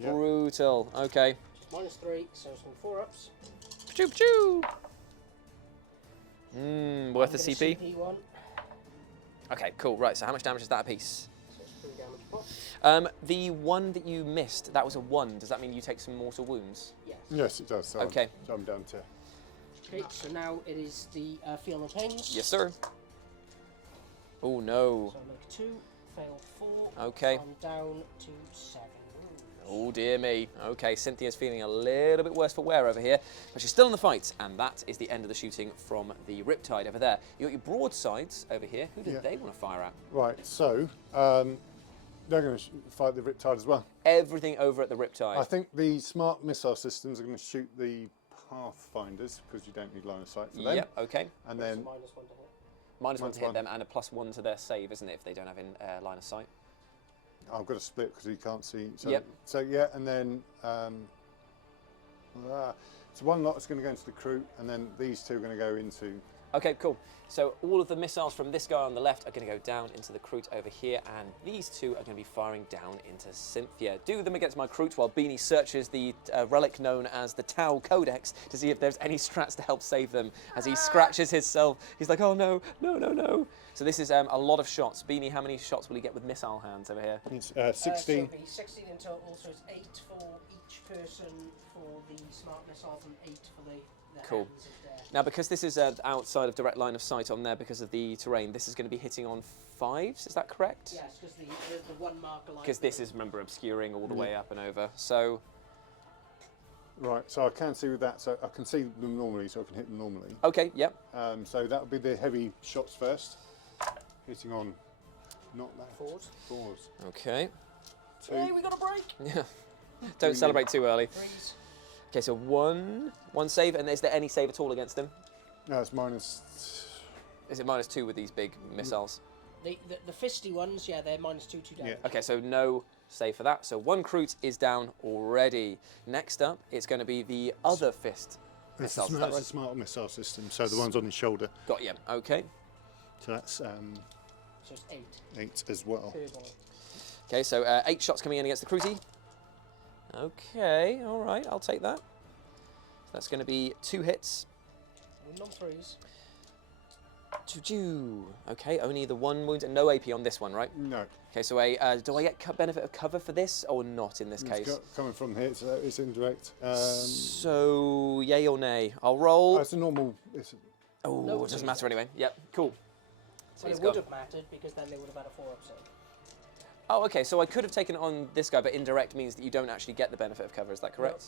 Yeah. Brutal. Okay. -3, so some 4 ups. Pachoo pachoo. Worth a I'm gonna CP. CP 1, Okay, cool. Right, so how much damage is that a piece? so it's 3 damage pop. The one that you missed, that was a 1. Does that mean you take some mortal wounds? Yes. Yes, it does. So Okay. So I'm down to. Okay, so now it is the feel no pains. Yes, sir. Oh, no. So I make 2, fail 4. Okay. I'm down to 7 wounds. Oh, dear me. Okay, Cynthia's feeling a little bit worse for wear over here, but she's still in the fight, and that is the end of the shooting from the Riptide over there. You got your broadsides over here. Who did Yeah. they want to fire at? Right. So they're going to fight the Riptide as well. Everything over at the Riptide. I think the smart missile systems are going to shoot the Pathfinders because you don't need line of sight for them. Yep, okay. And So then -1 to hit. Minus 1 to hit -1. them and a +1 to their save, isn't it, if they don't have in line of sight? I've got to split because you can't see. So, Yep. So yeah, and then so one lot is going to go into the crew, and then these 2 are going to go into. Okay, cool. So all of the missiles from this guy on the left are going to go down into the Kroot over here, and these 2 are going to be firing down into Cynthia. Do them against my Kroot while Beanie searches the relic known as the Tau Codex to see if there's any strats to help save them. As he scratches himself, he's like, oh no, no, no, no. So this is a lot of shots. Beanie, how many shots will he get with missile hands over here? It's So 16. it'll be 16 in total, so it's 8 for each person for the smart missiles and 8 for the Cool. hands of their. Now, because this is outside of direct line of sight on there because of the terrain, this is going to be hitting on 5s, is that correct? Yes, because the 1 marker line. Because this is, remember, obscuring all the way up and over. So, Right. So I can see with that. So I can see them normally, so I can hit them normally. okay, yep. So that would be the heavy shots first, hitting on not that 4s. Okay. 2. Hey, we got a break! Yeah. Don't celebrate too early. 3s. Okay, so one save, and is there any save at all against him? No, it's minus. Is it -2 with these big missiles? The fisty ones, yeah, they're -2 damage. Okay, so no save for that. So 1 Kroot is down already. Next up, it's going to be the other fist It's a missiles. Is smart, that it's a right? smart missile system. So the ones on his shoulder. Got you. Okay. So that's So it's 8 8 as well. per ball. Okay, so 8 shots coming in against the Cruisy. Okay, all right, I'll take that. So that's going to be 2 hits. Non 3s. Okay, only the 1 wound and no AP on this one, right? No. Okay, so do I get benefit of cover for this or not in this case? Coming from here, so it's indirect. So, yay or nay? I'll roll. It's a normal. Oh, it doesn't matter anyway. Yep, cool. So Well, it would have mattered because then they would have had a 4-up save. Oh, okay, so I could have taken it on this guy, but indirect means that you don't actually get the benefit of cover, is that correct?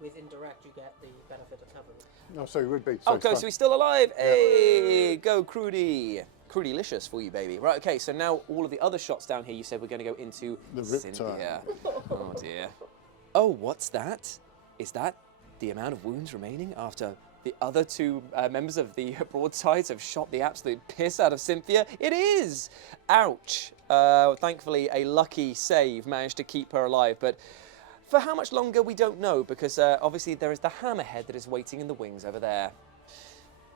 With indirect, you get the benefit of cover. No, so it would be. Oh, so he's still alive. Hey, go Crudy. Crudy-licious for you, baby. Right, okay, so now all of the other shots down here, you said we're going to go into The Riptide. Cynthia. Oh, dear. Oh, what's that? Is that the amount of wounds remaining after the other 2 members of the broadsides have shot the absolute piss out of Cynthia? It is! Ouch. Thankfully, a lucky save managed to keep her alive, but for how much longer, we don't know, because obviously there is the hammerhead that is waiting in the wings over there.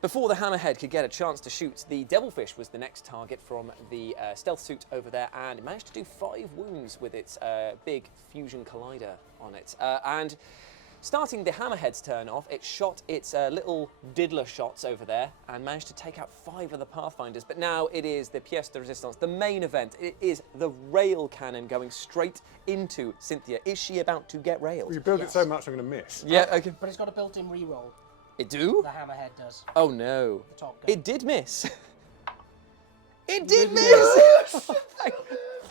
Before the hammerhead could get a chance to shoot, the devilfish was the next target from the stealth suit over there, and it managed to do 5 wounds with its big fusion collider on it. And starting the hammerhead's turn off, it shot its little diddler shots over there and managed to take out 5 of the Pathfinders. But now it is the pièce de résistance, the main event. It is the rail cannon going straight into Cynthia. Is she about to get railed? Well, you build it so much, I'm going to miss. Yeah, okay. But it's got a built-in reroll. It do? The hammerhead does. Oh no. The top gun. It did miss. It did miss!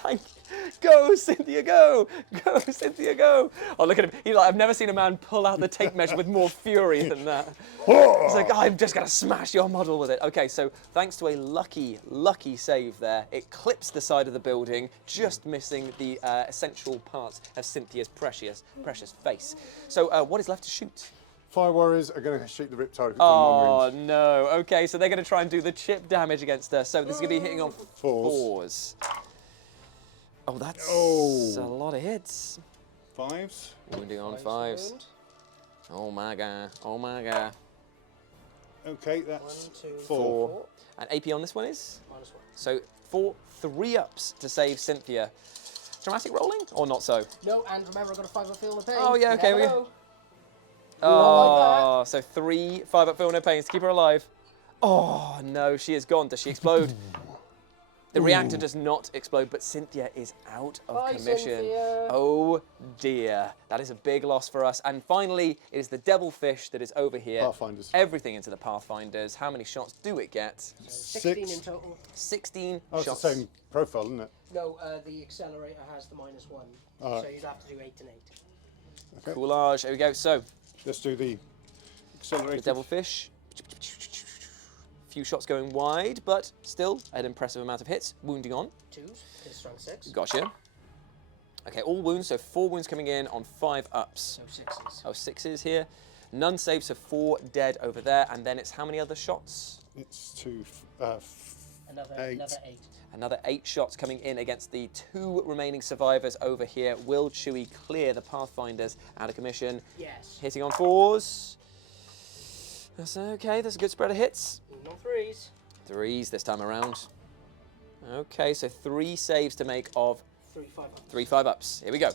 Thank you. Go, Cynthia, go! Go, Cynthia, go! Oh, look at him. He's like, I've never seen a man pull out the tape measure with more fury than that. He's like, I'm just going to smash your model with it. Okay, so thanks to a lucky save there, it clips the side of the building, just missing the essential parts of Cynthia's precious face. So what is left to shoot? Fire warriors are going to shoot the Riptide. Oh no, okay, so they're going to try and do the chip damage against her. So this is going to be hitting on 4s. Oh, that's a lot of hits. 5s. Wounding on 5s. Oh my god, oh my god. Okay, that's 1, 2, 4. And AP on this one is? -1. So 4 3-ups to save Cynthia. Dramatic rolling or not so? No, and remember, I've got a 5-up feel no pain. Oh yeah, okay. Never know. Oh, so 3 5-up feel no pains to keep her alive. Oh no, she is gone. Does she explode? The reactor does not explode, but Cynthia is out of Bye, commission. Cynthia. Oh dear, that is a big loss for us. And finally, it is the devilfish that is over here. Pathfinders. Everything into the Pathfinders. How many shots do it get? 16 in total. 16 Oh, it's shots. the same profile, isn't it? No, the accelerator has the -1. So you'd have to do 8 and 8. Okay. Coolage. Here we go. So, Let's do the the accelerated. devilfish. Few shots going wide, but still an impressive amount of hits. Wounding on. 2s, his strong 6. Gotcha. Okay, all wounds, so 4 wounds coming in on 5-ups. So 6s. Oh, 6s here. None saves, so 4 dead over there. And then it's how many other shots? It's 2, Another 8. 8. Another 8 shots coming in against the 2 remaining survivors over here. Will Chewie clear the Pathfinders out of commission? Yes. Hitting on 4s. That's okay, there's a good spread of hits. No 3s. 3s this time around. Okay, so 3 saves to make of 3 5-ups. 3 5-ups. Here we go.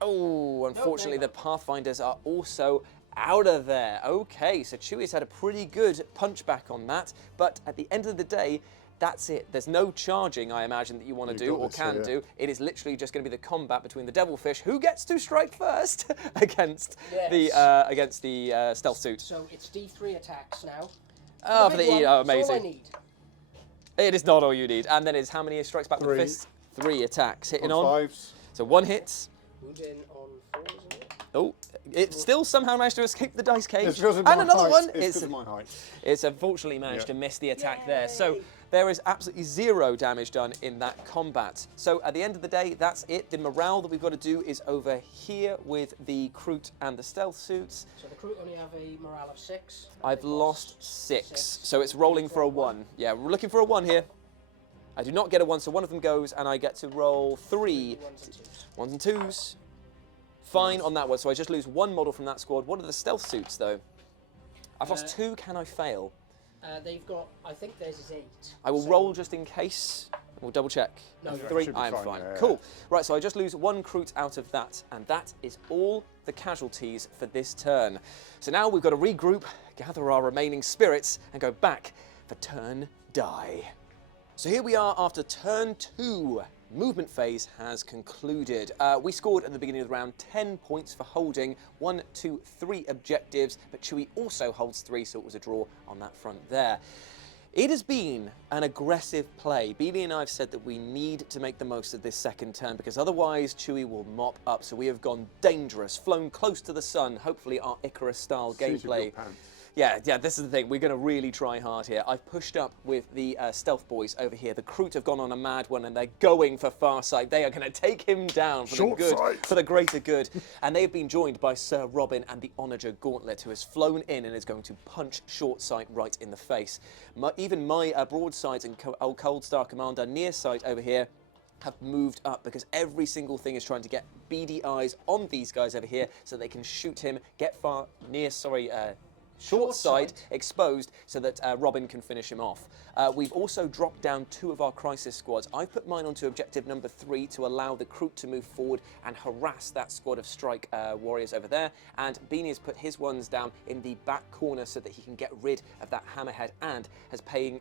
Oh, unfortunately, no. the Pathfinders are also out of there. Okay, so Chewie's had a pretty good punch back on that, but at the end of the day, that's it. There's no charging, I imagine, that you want to do or can do. It is literally just going to be the combat between the Devilfish, who gets to strike first against the stealth suit. So it's D3 attacks now. Oh, for the E, oh, That's all I amazing. need. It is not all you need. And then it's how many strikes back with 3. the fist? 3 attacks hitting On on. 5s. So 1 hit. Wound in on 4s, isn't it? Oh, it still somehow managed to escape the dice cage. It's because of and my another height. one. It's because of my height. It's unfortunately managed to miss the attack there. So Yay. there is absolutely 0 damage done in that combat. So at the end of the day, that's it. The morale that we've got to do is over here with the Kroot and the stealth suits. So the crew only have a morale of 6. I've lost 6. So it's rolling for a 1. Yeah, we're looking for a 1 here. I do not get a 1, so one of them goes, and I get to roll 3 1s and 2s. 1s and 2s. Fine on that one, so I just lose 1 model from that squad. What are the stealth suits, though? I've lost 2, can I fail? They've got, I think theirs is 8. I will so roll just in case. We'll double check. No, you're 3, should be I am fine, fine. yeah. Cool. Right, so I just lose 1 Kroot out of that, and that is all the casualties for this turn. So now we've got to regroup, gather our remaining spirits, and go back for turn die. So here we are after turn 2. Movement phase has concluded. We scored at the beginning of the round 10 points for holding 1, 2, 3 objectives, but Chewie also holds 3, so it was a draw on that front there. It has been an aggressive play. Beanie and I have said that we need to make the most of this second turn because otherwise Chewie will mop up. So we have gone dangerous, flown close to the sun, hopefully our Icarus-style gameplay. Yeah, this is the thing. We're going to really try hard here. I've pushed up with the stealth boys over here. The Kroot have gone on a mad one, and they're going for Farsight. They are going to take him down for the good, for the greater good. And they have been joined by Sir Robin and the Onager Gauntlet, who has flown in and is going to punch Shortsight right in the face. Even my broadsides and old Cold Star Commander Nearsight over here have moved up because every single thing is trying to get beady eyes on these guys over here so they can shoot him, get Shortsight exposed so that Robin can finish him off. We've also dropped down 2 of our crisis squads. I've put mine onto objective number 3 to allow the Kroot to move forward and harass that squad of strike warriors over there. And Beanie has put his ones down in the back corner so that he can get rid of that hammerhead and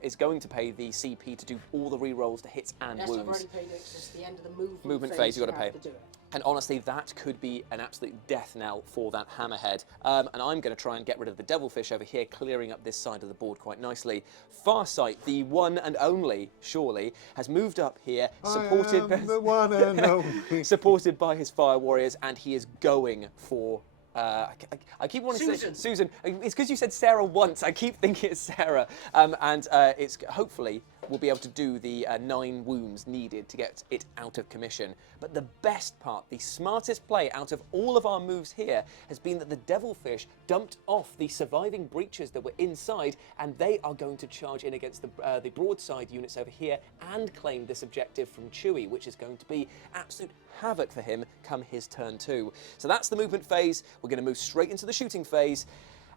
is going to pay the CP to do all the rerolls to hits and wounds. I've already paid it 'cause it's the end of the movement phase. You've got to pay. To do it. And honestly, that could be an absolute death knell for that hammerhead. And I'm going to try and get rid of the devilfish over here, clearing up this side of the board quite nicely. Farsight, the one and only, surely, has moved up here, supported the one and only. supported by his fire warriors, and he is going for... I keep wanting to say Susan. It's because you said Sarah once. I keep thinking it's Sarah. It's hopefully we'll be able to do the 9 wounds needed to get it out of commission. But the best part, the smartest play out of all of our moves here has been that the devilfish dumped off the surviving breaches that were inside, and they are going to charge in against the broadside units over here and claim this objective from Chewie, which is going to be absolute havoc for him come his turn 2. So that's the movement phase. We're going to move straight into the shooting phase,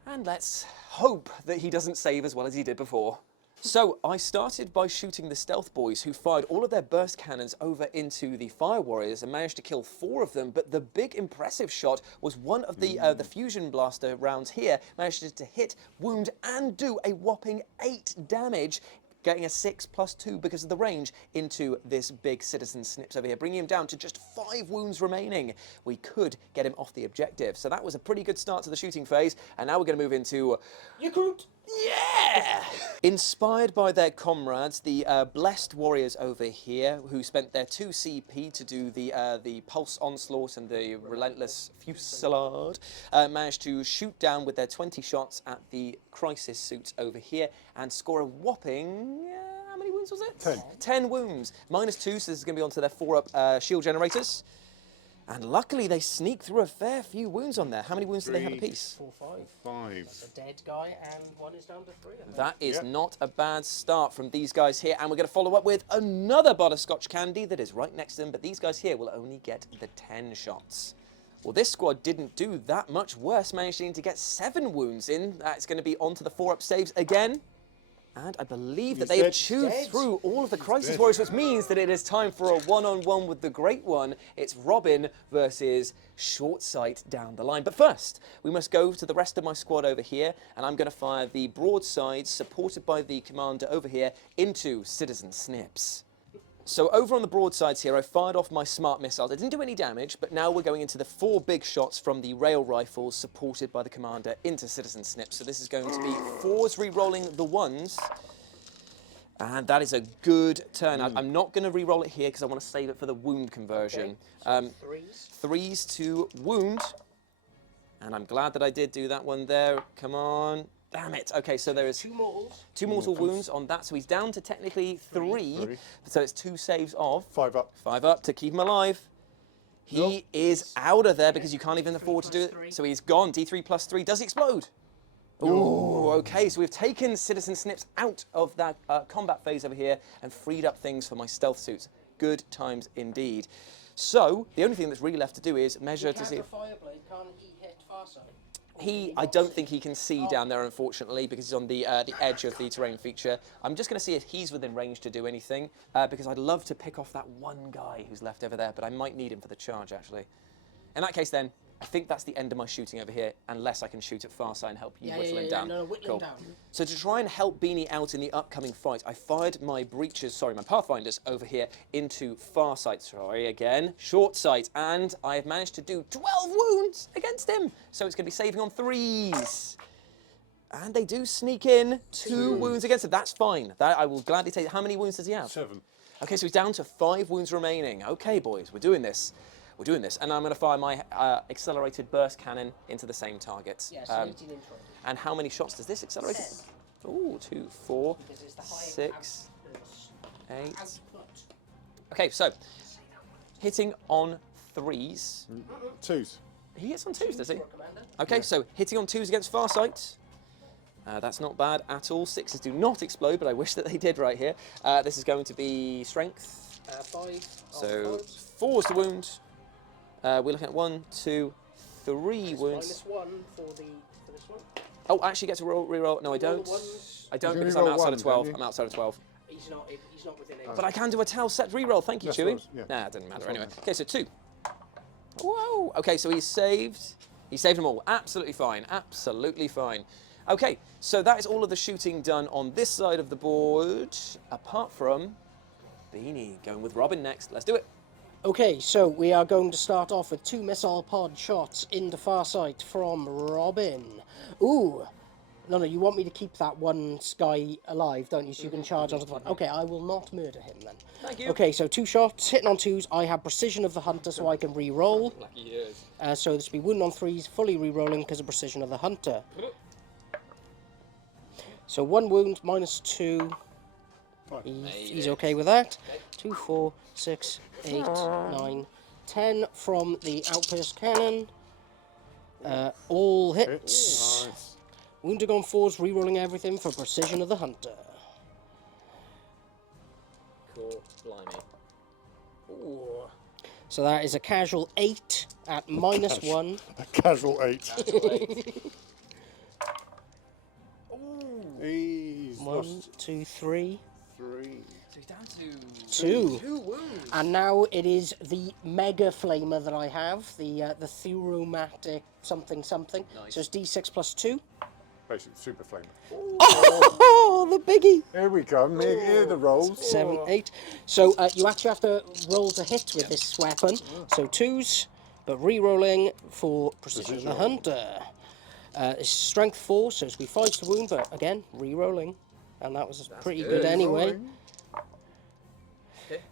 and let's hope that he doesn't save as well as he did before. So I started by shooting the stealth boys, who fired all of their burst cannons over into the fire warriors and managed to kill 4 of them. But the big impressive shot was one of the fusion blaster rounds here managed to hit, wound, and do a whopping 8 damage, getting a 6+2 because of the range into this big citizen snips over here, bringing him down to just 5 wounds remaining. We could get him off the objective. So that was a pretty good start to the shooting phase. And now we're going to move into... You Kroot! Yeah! Inspired by their comrades, the blessed warriors over here, who spent their 2 CP to do the pulse onslaught and the relentless fusillade, managed to shoot down with their 20 shots at the crisis suits over here and score a whopping... how many wounds was it? 10. 10 wounds. -2, so this is going to be onto their 4-up shield generators. And luckily, they sneak through a fair few wounds on there. How many wounds do they have apiece? 4, 5. 5. There's a dead guy, and 1 is down to 3. I think. That is not a bad start from these guys here. And we're going to follow up with another butterscotch candy that is right next to them. But these guys here will only get the 10 shots. Well, this squad didn't do that much worse, managing to get 7 wounds in. That's going to be onto the 4-up saves again. And I believe that they have chewed through all of the crisis warriors, which means that it is time for a one-on-one with the Great One. It's Robin versus Shortsight down the line. But first, we must go to the rest of my squad over here, and I'm going to fire the broadsides, supported by the commander over here, into Citizen Snips. So over on the broadsides here, I fired off my smart missiles. I didn't do any damage, but now we're going into the 4 big shots from the rail rifles, supported by the commander, into Citizen Snips. So this is going to be 4s re-rolling the 1s. And that is a good turn. I'm not going to re-roll it here because I want to save it for the wound conversion. Okay, so 3s. 3s to wound. And I'm glad that I did do that one there. Come on. Damn it. Okay, so there is 2 mortals. 2 mortal wounds on that. So he's down to technically 3. So it's 2 saves of 5 up. 5 up to keep him alive. He is out of there because you can't even afford to do it. 3. So he's gone. D3+3. Does he explode? Ooh, okay. So we've taken Citizen Snips out of that combat phase over here and freed up things for my stealth suits. Good times indeed. So the only thing that's really left to do is measure to see if... Fireblade, can't he hit Farsight? I don't think he can see down there, unfortunately, because he's on the edge of the terrain feature. I'm just going to see if he's within range to do anything, because I'd love to pick off that one guy who's left over there, but I might need him for the charge, actually. In that case, then, I think that's the end of my shooting over here, unless I can shoot at Farsight and help you whittle him yeah, down. no, whittle him down. So to try and help Beanie out in the upcoming fight, I fired my my Pathfinders over here into Farsight. Sorry, again, short sight, and I have managed to do 12 wounds against him. So it's going to be saving on 3s. And they do sneak in 2 wounds against him. That's fine. That I will gladly take. How many wounds does he have? 7. Okay, so he's down to 5 wounds remaining. Okay, boys, we're doing this. We're doing this. And I'm going to fire my accelerated burst cannon into the same target. Yeah, so 18 in total. And how many shots does this accelerate? Ooh, 2, 4, Because it's the high 6, 8. output. Okay, so hitting on 3s. 2s. He hits on 2s, does he? For a commander. Okay, so hitting on 2s against Farsight. That's not bad at all. 6s do not explode, but I wish that they did right here. This is going to be strength. 5. So 4s to wound. We're looking at 1, 2, 3 wounds. -1 for this one. Oh, I actually get to reroll. No, I don't. I don't You because reroll I'm outside one, of 12. don't you? I'm outside of 12. He's not within 8. But I can do a tau set reroll. Thank you, That's Chewie. what I was- yeah. Nah, it doesn't matter That's anyway. fine. Okay, so 2. Whoa. Okay, so he's saved. He saved them all. Absolutely fine. Absolutely fine. Okay, so that is all of the shooting done on this side of the board, apart from Beanie going with Robin next. Let's do it. Okay, so we are going to start off with 2 missile pod shots into Farsight from Robin. Ooh. No, you want me to keep that one guy alive, don't you? So you can charge onto the one. Okay, I will not murder him then. Thank you. Okay, so 2 shots, hitting on 2s. I have precision of the hunter, so I can re-roll. Lucky he is. So this will be wound on 3s, fully re-rolling because of precision of the hunter. So 1 wound, -2. He's okay with that. 2, 4, 6, 8, 9, 10 from the outburst cannon. All hits. Nice. Wounded on 4s, re-rolling everything for precision of the hunter. Cool. Blimey. Ooh. So that is a casual 8 at -1. A casual 8. He's 1, lost 2, 3. 3. So he's down to 2. 2 wounds. And now it is the Mega Flamer that I have, the Thuromatic something. Nice. So it's D6 plus 2. Basically, super flame. Oh, the biggie! Here we come. Here are the rolls. 7, 8. So you actually have to roll to hit with this weapon. So 2s, but re-rolling for precision of the hunter. It's strength 4, so it's be 5 to wound, but again, re-rolling. And that was pretty good anyway. Rolling.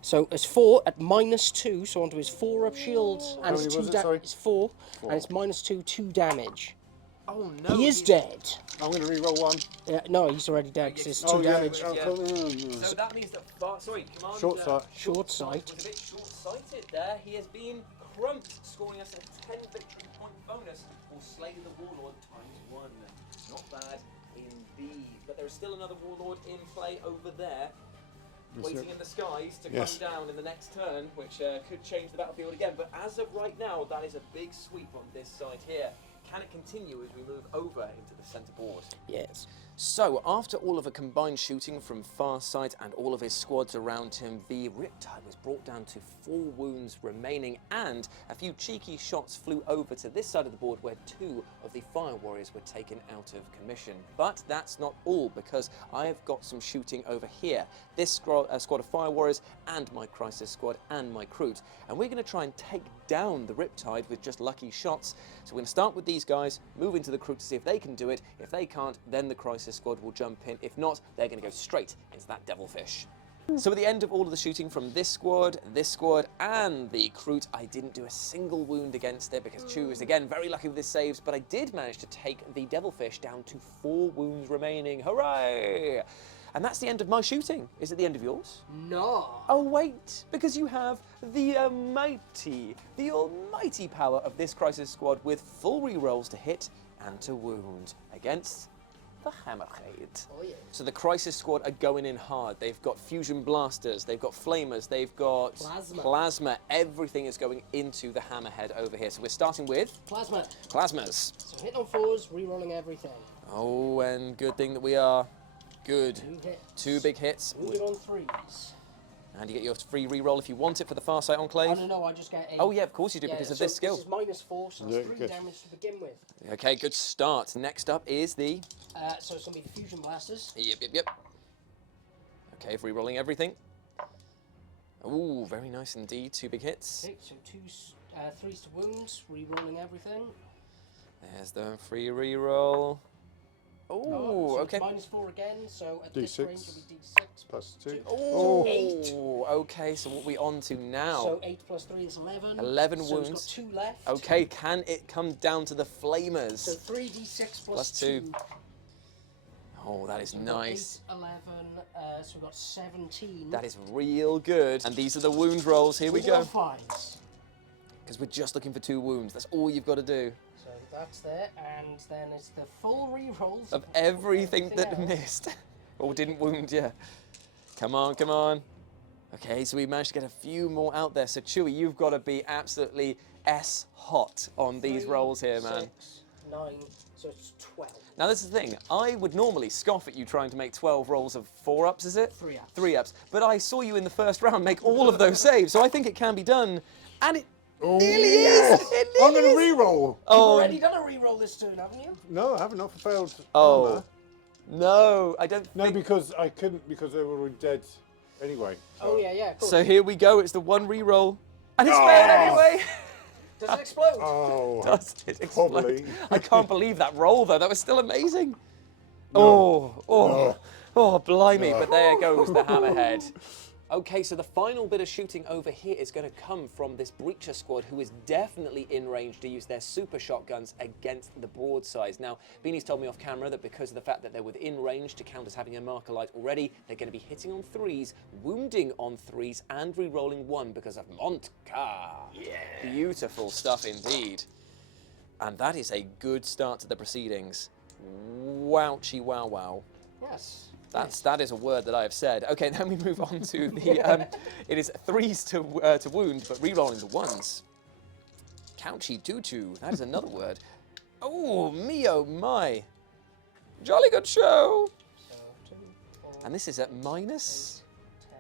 So it's 4 at -2, so onto his 4-up shield. And many it's was 2 it, sorry? It's 4, and it's -2, 2 damage. Oh no. He is dead. I'm going to re-roll 1. No, he's already dead because it's 2 Oh, yeah. damage. Oh, Yeah. oh, So that means that Commander Short sight. Short sight. was a bit short-sighted there. He has been crumped, scoring us a 10 victory point bonus for Slay the Warlord ×1. Not bad indeed. But there is still another Warlord in play over there, waiting in the skies to Yes. come down in the next turn, which could change the battlefield again. But as of right now, that is a big sweep on this side here. Can it continue as we move over into the centre board? Yes. So, after all of a combined shooting from Farsight and all of his squads around him, the Riptide was brought down to 4 wounds remaining, and a few cheeky shots flew over to this side of the board where 2 of the Fire Warriors were taken out of commission. But that's not all, because I have got some shooting over here. This squad of Fire Warriors and my Crisis squad and my Kroot. And we're going to try and take down the Riptide with just lucky shots. So we're going to start with these guys, move into the Kroot to see if they can do it. If they can't, then the Crisis squad will jump in. If not, they're going to go straight into that Devilfish. So at the end of all of the shooting from this squad, and the Kroot, I didn't do a single wound against it because Chewie was again very lucky with his saves, but I did manage to take the Devilfish down to 4 wounds remaining. Hooray! And that's the end of my shooting. Is it the end of yours? No. Oh wait, because you have the almighty power of this Crisis squad with full rerolls to hit and to wound against the Hammerhead. Oh, yeah. So the Crisis squad are going in hard. They've got fusion blasters, they've got flamers, they've got plasma. Everything is going into the Hammerhead over here. So we're starting with Plasma. plasmas. So hitting on 4s, re-rolling everything. Oh, and good thing that we are good. 2 hits. 2 big hits. Wounded on 3s. And you get your free reroll if you want it for the Farsight Oh, Enclave. no, I just get a... Oh, yeah, of course you do, because of this skill. This is -4, so that's 3 good. damage to begin with. Okay, good start. Next up is the... So it's going to be the Fusion Blasters. Yep. Okay, re-rolling everything. Ooh, very nice indeed. 2 big hits. Okay, so 3s to wounds, re-rolling everything. There's the free reroll. Ooh, So okay. it's -4 again, so at this D6. range it'll be D6 Plus 2. Oh, 8. okay, so what are we on to now? So 8 plus 3 is 11. 11 so wounds. It's got 2 left. Okay, can it come down to the flamers? So 3d6 Plus 2. Oh, that is So we've got nice. 8, 11, so we've got 17. That is real good. And these are the wound rolls. Here we With go. 5s. Because we're just looking for 2 wounds. That's all you've got to do. So that's there, and then it's the full re-rolls Of everything that else. missed. Or didn't wound you. Come on, come on. Okay, so we managed to get a few more out there. So Chewie, you've got to be absolutely S-hot on these 3, rolls here, man. 6, 9, so it's 12. Now this is the thing, I would normally scoff at you trying to make 12 rolls of 4-ups, is it? 3-ups. 3-ups. But I saw you in the first round make all of those saves, so I think it can be done. And it nearly is! It I'm nearly going to is! reroll. You've Oh, already done a re-roll this turn, haven't you? No, I haven't. Not for failed. oh. armor. No, I don't No, think... because I couldn't, because they were already dead anyway. Oh, yeah, of course. So here we go, it's the 1 re-roll. And it's Oh. failed anyway! Does it explode? Oh, Does it explode? Probably. I can't believe that roll though, that was still amazing. Oh, blimey, but there goes the hammerhead. Okay, so the final bit of shooting over here is going to come from this breacher squad, who is definitely in range to use their super shotguns against the broadsides. Now, Beanie's told me off camera that because of the fact that they're within range to count as having a marker light already, they're going to be hitting on 3s, wounding on 3s, and re-rolling 1 because of Montka. Yeah. Beautiful stuff indeed. And that is a good start to the proceedings. Wowchy wow wow. Yes. That is a word that I have said. Okay, then we move on to the. It is 3s to wound, but re-rolling the 1s. Couchy doo-doo. That is another word. Oh me oh my. Jolly good show. So 2, 4, And this is at minus 10,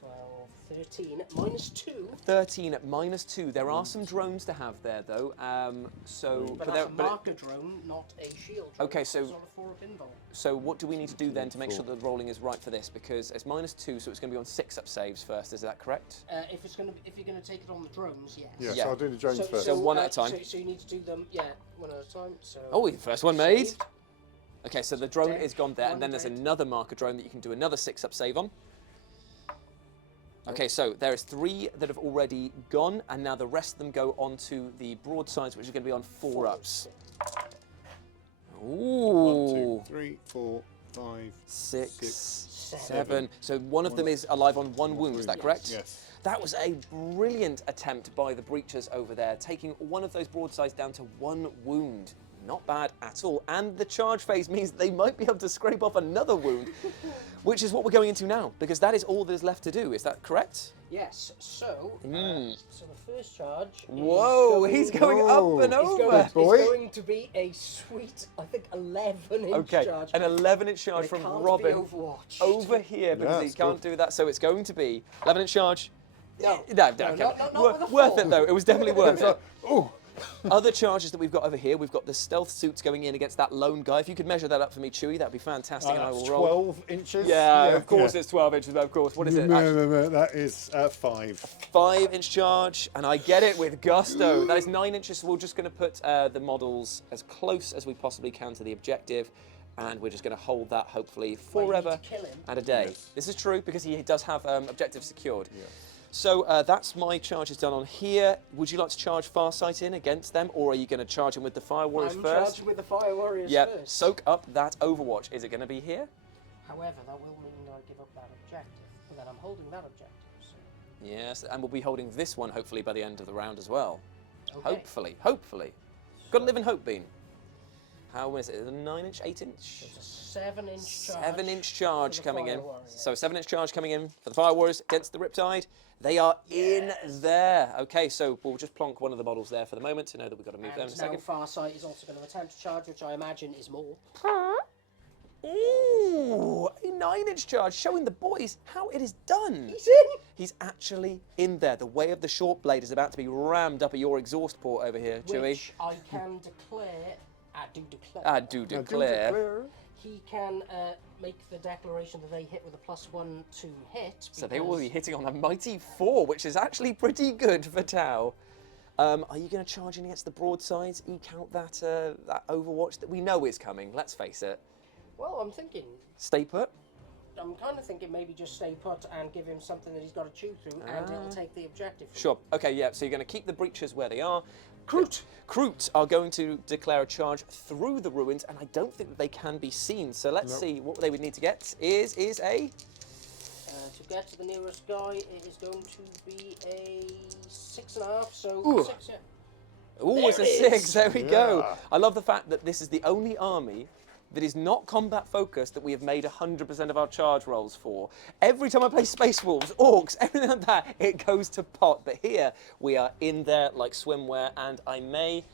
12, 13, -2. 13 at -2. There are some drones to have there though. But that's a marker drone, not a shield drone. Okay, so- It's on a 4-up invul. So what do we need to do then to make sure that the rolling is right for this? Because it's -2, so it's going to be on 6-up saves first. Is that correct? If you're going to take it on the drones, yes. yes, Yeah. I'll do the drones first. So one at a time. So you need to do them, one at a time. So Oh, the first one made. saved. Okay, so the drone Dead. is gone there, and One then there's dead. another marker drone that you can do another 6-up save on. Okay, so there is 3 that have already gone, and now the rest of them go onto the broadsides, which is going to be on 4-ups. Ooh. 1, 2, 3, 4, 5, 6, 6, 7. So one of them is alive on 1 wound, is that correct? Yes. That was a brilliant attempt by the breachers over there, taking one of those broadsides down to 1 wound. Not bad at all. And the charge phase means they might be able to scrape off another wound, which is what we're going into now, because that is all there's left to do. Is that correct? Yes. So so the first charge. Whoa, is he's going up and It's over. going to be a sweet, I think, 11-inch Okay, charge. an 11-inch charge But it from can't Robin be overwatched. over here, because he that's can't do that. So it's going to be 11-inch charge. No, okay. not with a Worth full. it though. It was definitely worth it. Oh, Other charges that we've got over here, we've got the stealth suits going in against that lone guy. If you could measure that up for me, Chewie, that'd be fantastic, and I that's will roll. 12 inches. Yeah, of course it's 12 inches, of course. What is it? No, that is 5. 5-inch charge, and I get it with gusto. That is 9 inches, so we're just going to put the models as close as we possibly can to the objective, and we're just going to hold that, hopefully, Well, you need forever to kill him. and a day. Yes. This is true, because he does have objective secured. Yeah. So that's my charges done on here. Would you like to charge Farsight in against them, or are you going to charge him with the Fire Warriors I'm first? charging with the Fire Warriors Yeah, first. soak up that Overwatch. Is it going to be here? However, that will mean I give up that objective. But then I'm holding that objective. So. Yes, and we'll be holding this one, hopefully, by the end of the round as well. Okay. Hopefully, hopefully. Got to live in hope, Bean. How is it? Is it a 9-inch, 8-inch? It's a 7-inch charge. 7-inch charge for the coming in. Fire Warrior. So 7-inch charge coming in for the Fire Warriors against the Riptide. They are in there. Okay, so we'll just plonk one of the models there for the moment to know that we've got to move them in a And now second. Farsight is also going to attempt to charge, which I imagine is more. Ooh, a 9-inch charge, showing the boys how it is done. He's in. He's actually in there. The way of the short blade is about to be rammed up at your exhaust port over here, Chewie. Which I can declare. I do declare. I do declare. He can make the declaration that they hit with a +1 to hit. So they will be hitting on a mighty 4, which is actually pretty good for Tau. Are you going to charge in against the broadsides? Eke out that Overwatch that we know is coming, let's face it. Well, I'm thinking. Stay put? I'm kind of thinking maybe just stay put and give him something that he's got to chew through, and it'll take the objective. Sure. Okay, yeah, so you're going to keep the breaches where they are. Kroot are going to declare a charge through the ruins, and I don't think that they can be seen. So let's see what they would need to get. Is a... To get to the nearest guy, it is going to be a 6.5, so 6, yeah. Ooh, it's a 6, there we go. I love the fact that this is the only army that is not combat focused that we have made 100% of our charge rolls for. Every time I play Space Wolves, Orcs, everything like that, it goes to pot. But here, we are in there like swimwear, and I may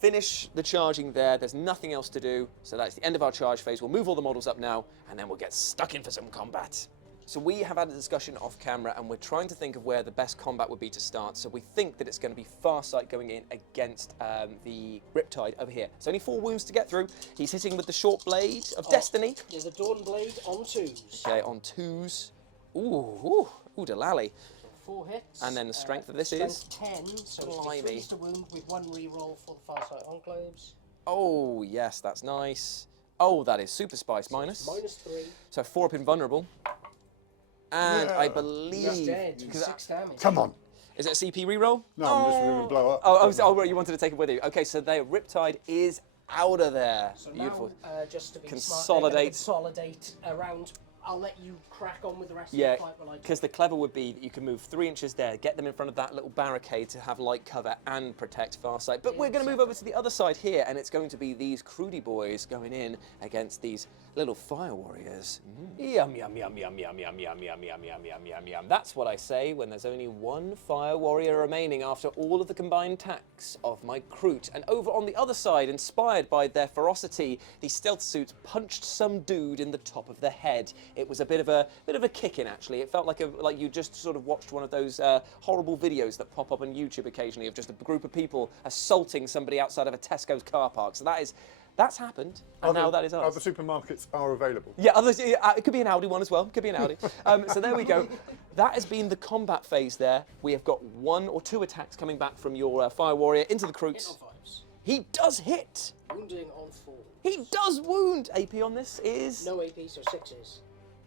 finish the charging there. There's nothing else to do, so that's the end of our charge phase. We'll move all the models up now, and then we'll get stuck in for some combat. So we have had a discussion off camera, and we're trying to think of where the best combat would be to start. So we think that it's going to be Farsight going in against the Riptide over here. It's only 4 wounds to get through. He's hitting with the short blade of destiny. There's a Dawn Blade on 2s. Okay, on 2s. Ooh, Delally. 4 hits. And then the strength of this strength is 10, so Blimey. it's decreased a wound with 1 reroll for the Farsight Enclaves. Oh, yes, that's nice. Oh, that is Super Spice minus. -3. So 4 up invulnerable. And I believe... He's dead. 6 damage. Come on. Is it a CP reroll? No, I'm just going to blow up. Oh, you wanted to take it with you. Okay, so the Riptide is out of there. So Beautiful. now, just to be Consolidate. smart, consolidate around. I'll let you crack on with the rest Yeah, of the fight while I do. because the clever would be that you can move 3 inches there, get them in front of that little barricade to have light cover and protect Farsight. But we're going to move over to the other side here, and it's going to be these Crudy boys going in against these little fire warriors. Yum, yum, yum, yum, yum, yum, yum, yum, yum, yum, yum, yum, yum. That's what I say when there's only 1 fire warrior remaining after all of the combined attacks of my Kroot. And over on the other side, inspired by their ferocity, the stealth suits punched some dude in the top of the head. It was a bit of a kick-in, actually. It felt like you just sort of watched one of those horrible videos that pop up on YouTube occasionally of just a group of people assaulting somebody outside of a Tesco's car park. So that's happened, and now that is ours. Other supermarkets are available. Yeah, it could be an Audi one as well. Could be an Audi. So there we go. That has been the combat phase there. We have got 1 or 2 attacks coming back from your Fire Warrior into the Kroots. Hit on 5s. He does hit. Wounding on 4. He does wound. AP on this is... No AP, so 6s.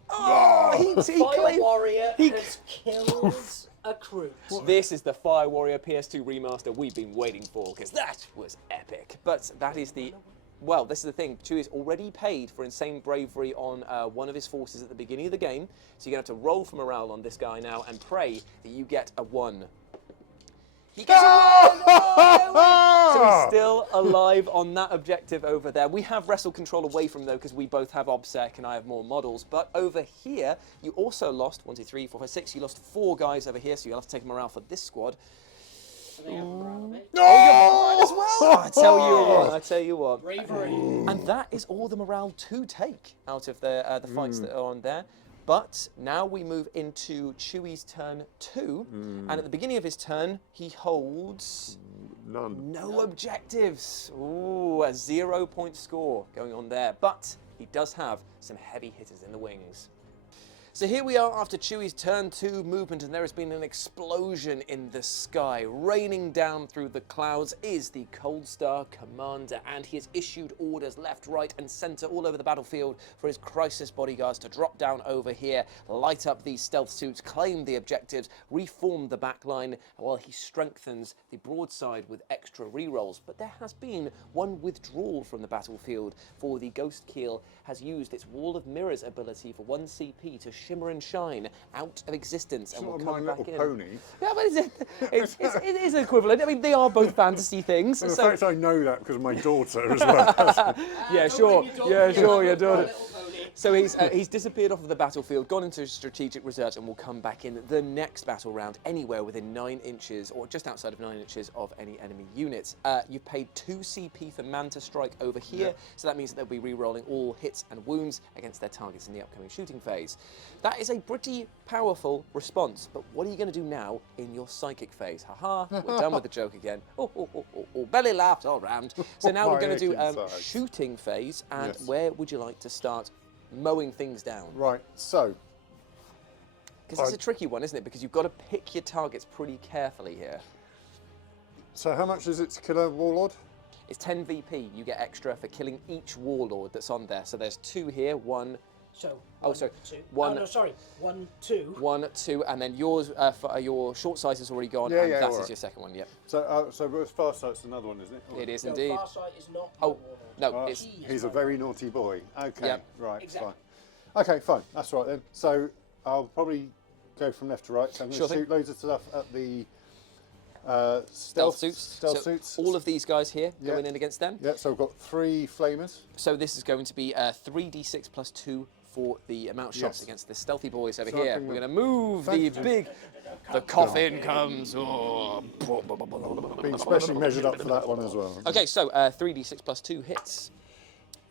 Oh, he Fire claimed... Warrior has killed a Kroot. This is the Fire Warrior PS2 remaster we've been waiting for, because that was epic. But that is the... Well, this is the thing. Chewie's already paid for insane bravery on one of his forces at the beginning of the game, so you're going to have to roll for morale on this guy now and pray that you get a 1. He gets a 1! So he's still alive on that objective over there. We have wrestle control away from, though, because we both have OBSEC and I have more models. But over here, you also lost 1, 2, 3, 4, 5, 6. You lost 4 guys over here, so you'll have to take morale for this squad. They have morale a bit. Oh, as well. I tell you what. Bravery. And that is all the morale to take out of the fights that are on there. But now we move into Chewie's turn 2, and at the beginning of his turn, he holds no objectives. Ooh, a 0-point score going on there. But he does have some heavy hitters in the wings. So here we are after Chewie's turn 2 movement, and there has been an explosion in the sky. Raining down through the clouds is the Cold Star Commander, and he has issued orders left, right, and centre all over the battlefield for his crisis bodyguards to drop down over here, light up these stealth suits, claim the objectives, reform the backline, while he strengthens the broadside with extra rerolls. But there has been one withdrawal from the battlefield, for the Ghost Keel has used its Wall of Mirrors ability for 1 CP to shimmer and shine out of existence, and will come back in. Pony. Yeah, but it is equivalent. I mean, they are both fantasy things. And the So fact I know that because of my daughter as well. yeah, sure. Yeah, sure. Your daughter. So he's disappeared off of the battlefield, gone into strategic reserves, and will come back in the next battle round anywhere within 9 inches or just outside of 9 inches of any enemy units. You've paid 2 CP for Manta Strike over here, so that means that they'll be re-rolling all hits and wounds against their targets in the upcoming shooting phase. That is a pretty powerful response, but what are you going to do now in your psychic phase? Haha, we're done with the joke again. Belly laughs all round. So now we're going to do shooting phase, and where would you like to start mowing things down? Right, so... Because it's a tricky one, isn't it? Because you've got to pick your targets pretty carefully here. So how much is it to kill a warlord? It's 10 VP. You get extra for killing each warlord that's on there. So there's 2 here, 1... So, Oh, sorry. 2. One- Oh, no, sorry. 1, 2. 1, 2, and then yours, your short size is already gone, Yeah, and yeah, that all is right. your second one, yep. So with Farsight's another one, isn't it? It is No, indeed. Farsight is not Oh, my warlord. no, Oh, it's... he's a very naughty boy. Okay, Yep. right, Exactly. fine. Okay, fine, that's right then. So I'll probably go from left to right. So I'm going Sure to thing. shoot loads of stuff at the Stealth suits. Stealth So suits. all of these guys here Yeah. going in against them. Yeah, so I've got 3 flamers. So this is going to be 3d6 plus 2 for the amount of shots Yes. against the stealthy boys over So I here. think We're the- going to move the Thank you. big... The coffin comes. Being specially measured up for that one as well. Okay, so 3d6 plus 2 hits.